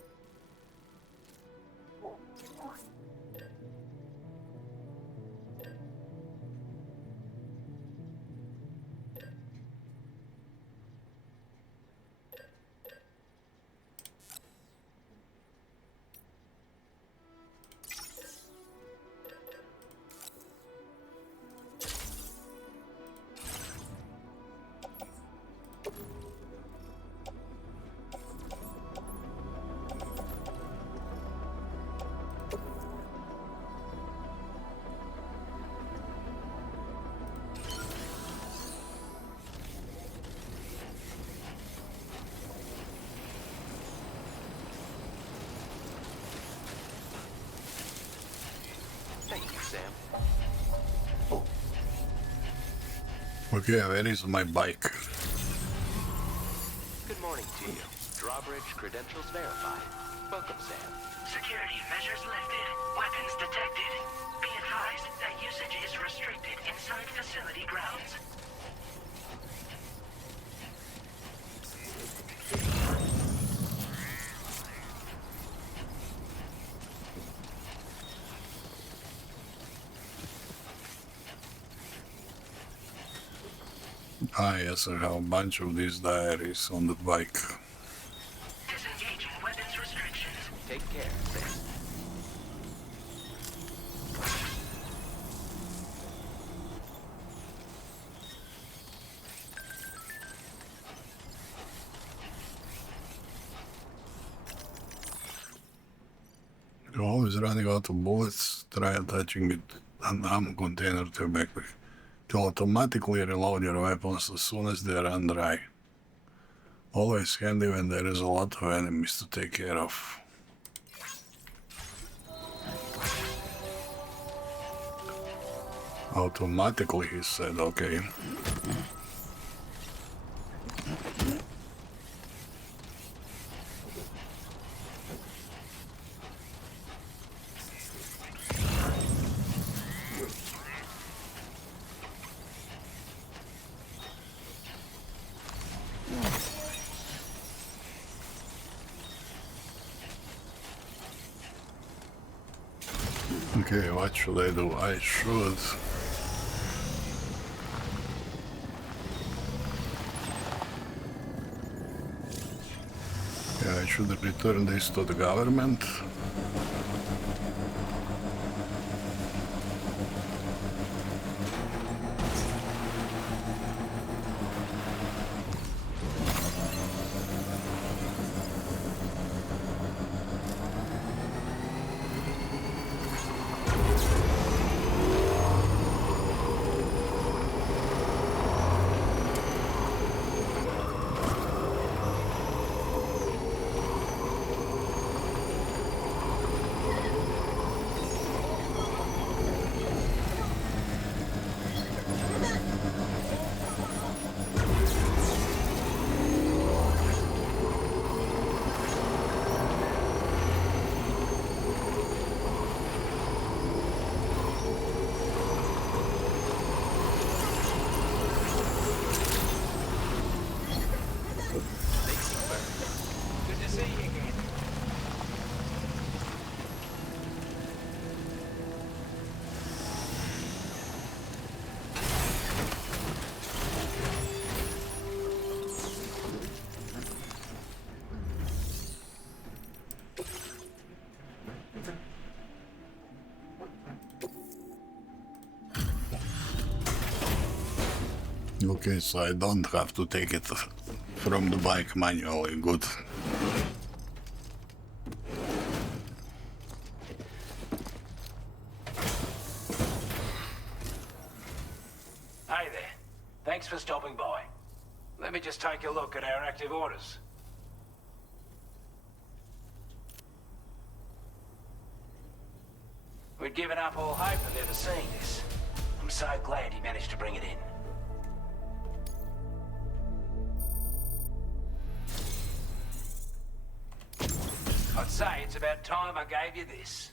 Okay, where is my bike? Good morning to you. Drawbridge credentials verified. Welcome, Sam. Security measures lifted. Weapons detected. Be advised that usage is restricted inside facility grounds. Ah, yes, I have a bunch of these diaries on the bike. Disengaging weapons restrictions. Take care, Sam. You're always running out of bullets. Try attaching it an ammo container to your backpack to automatically reload your weapons as soon as they run dry. Always handy when there is a lot of enemies to take care of. Automatically, he said, okay. Okay, what should I do? I should... Yeah, I should return this to the government. Okay, so I don't have to take it from the bike manually. Good. Hey there. Thanks for stopping by. Let me just take a look at our active orders. We'd given up all hope of ever seeing this. I'm so glad he managed to bring it in. I'd say it's about time I gave you this.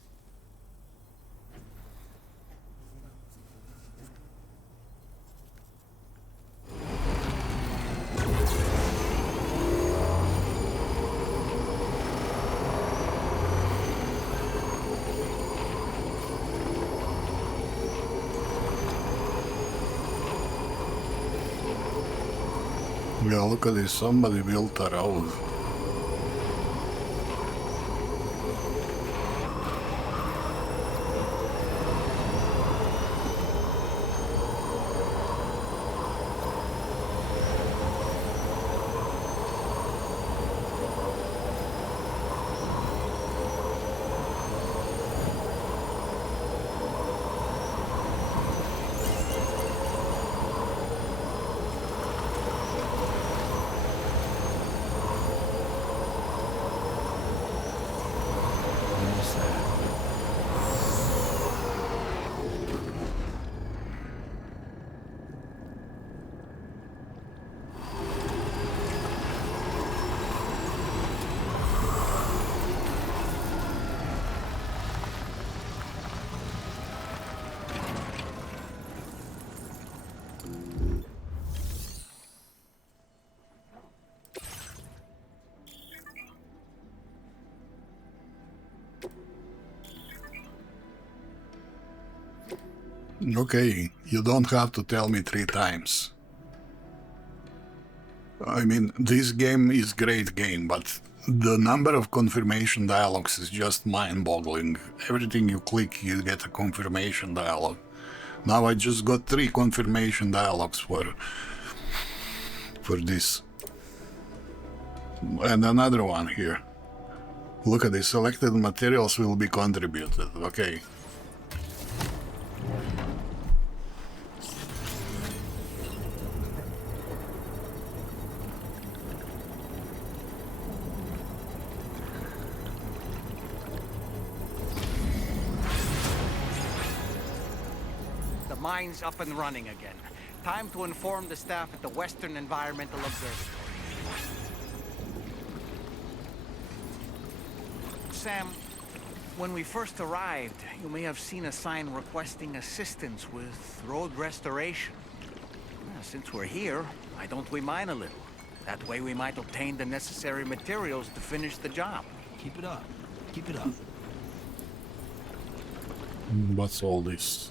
Yeah, look at this, somebody built a road. Okay, you don't have to tell me 3 times. I mean, this game is great game, but the number of confirmation dialogues is just mind-boggling. Everything you click, you get a confirmation dialogue. Now I just got 3 confirmation dialogues for this. And another one here. Look at this, selected materials will be contributed. Okay. Mine's up and running again. Time to inform the staff at the Western Environmental Observatory. Sam, when we first arrived, you may have seen a sign requesting assistance with road restoration. Since we're here, why don't we mine a little? That way we might obtain the necessary materials to finish the job. Keep it up. Keep it up. What's all this?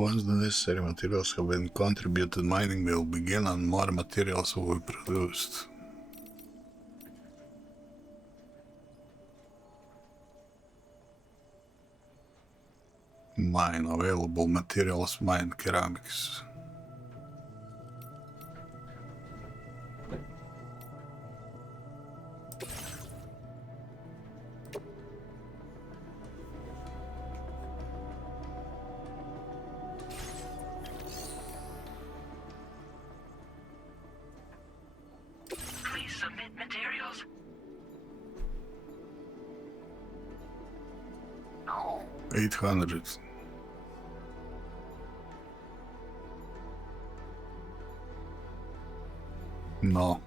Once the necessary materials have been contributed, mining will begin and more materials will be produced. Mine available materials, mine ceramics. Please submit materials. 800. No.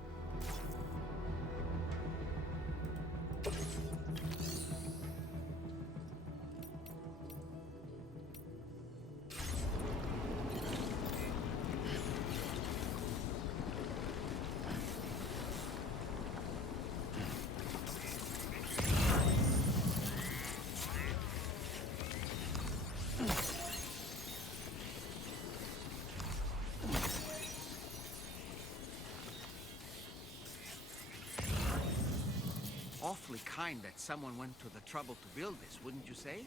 Awfully kind that someone went to the trouble to build this, wouldn't you say?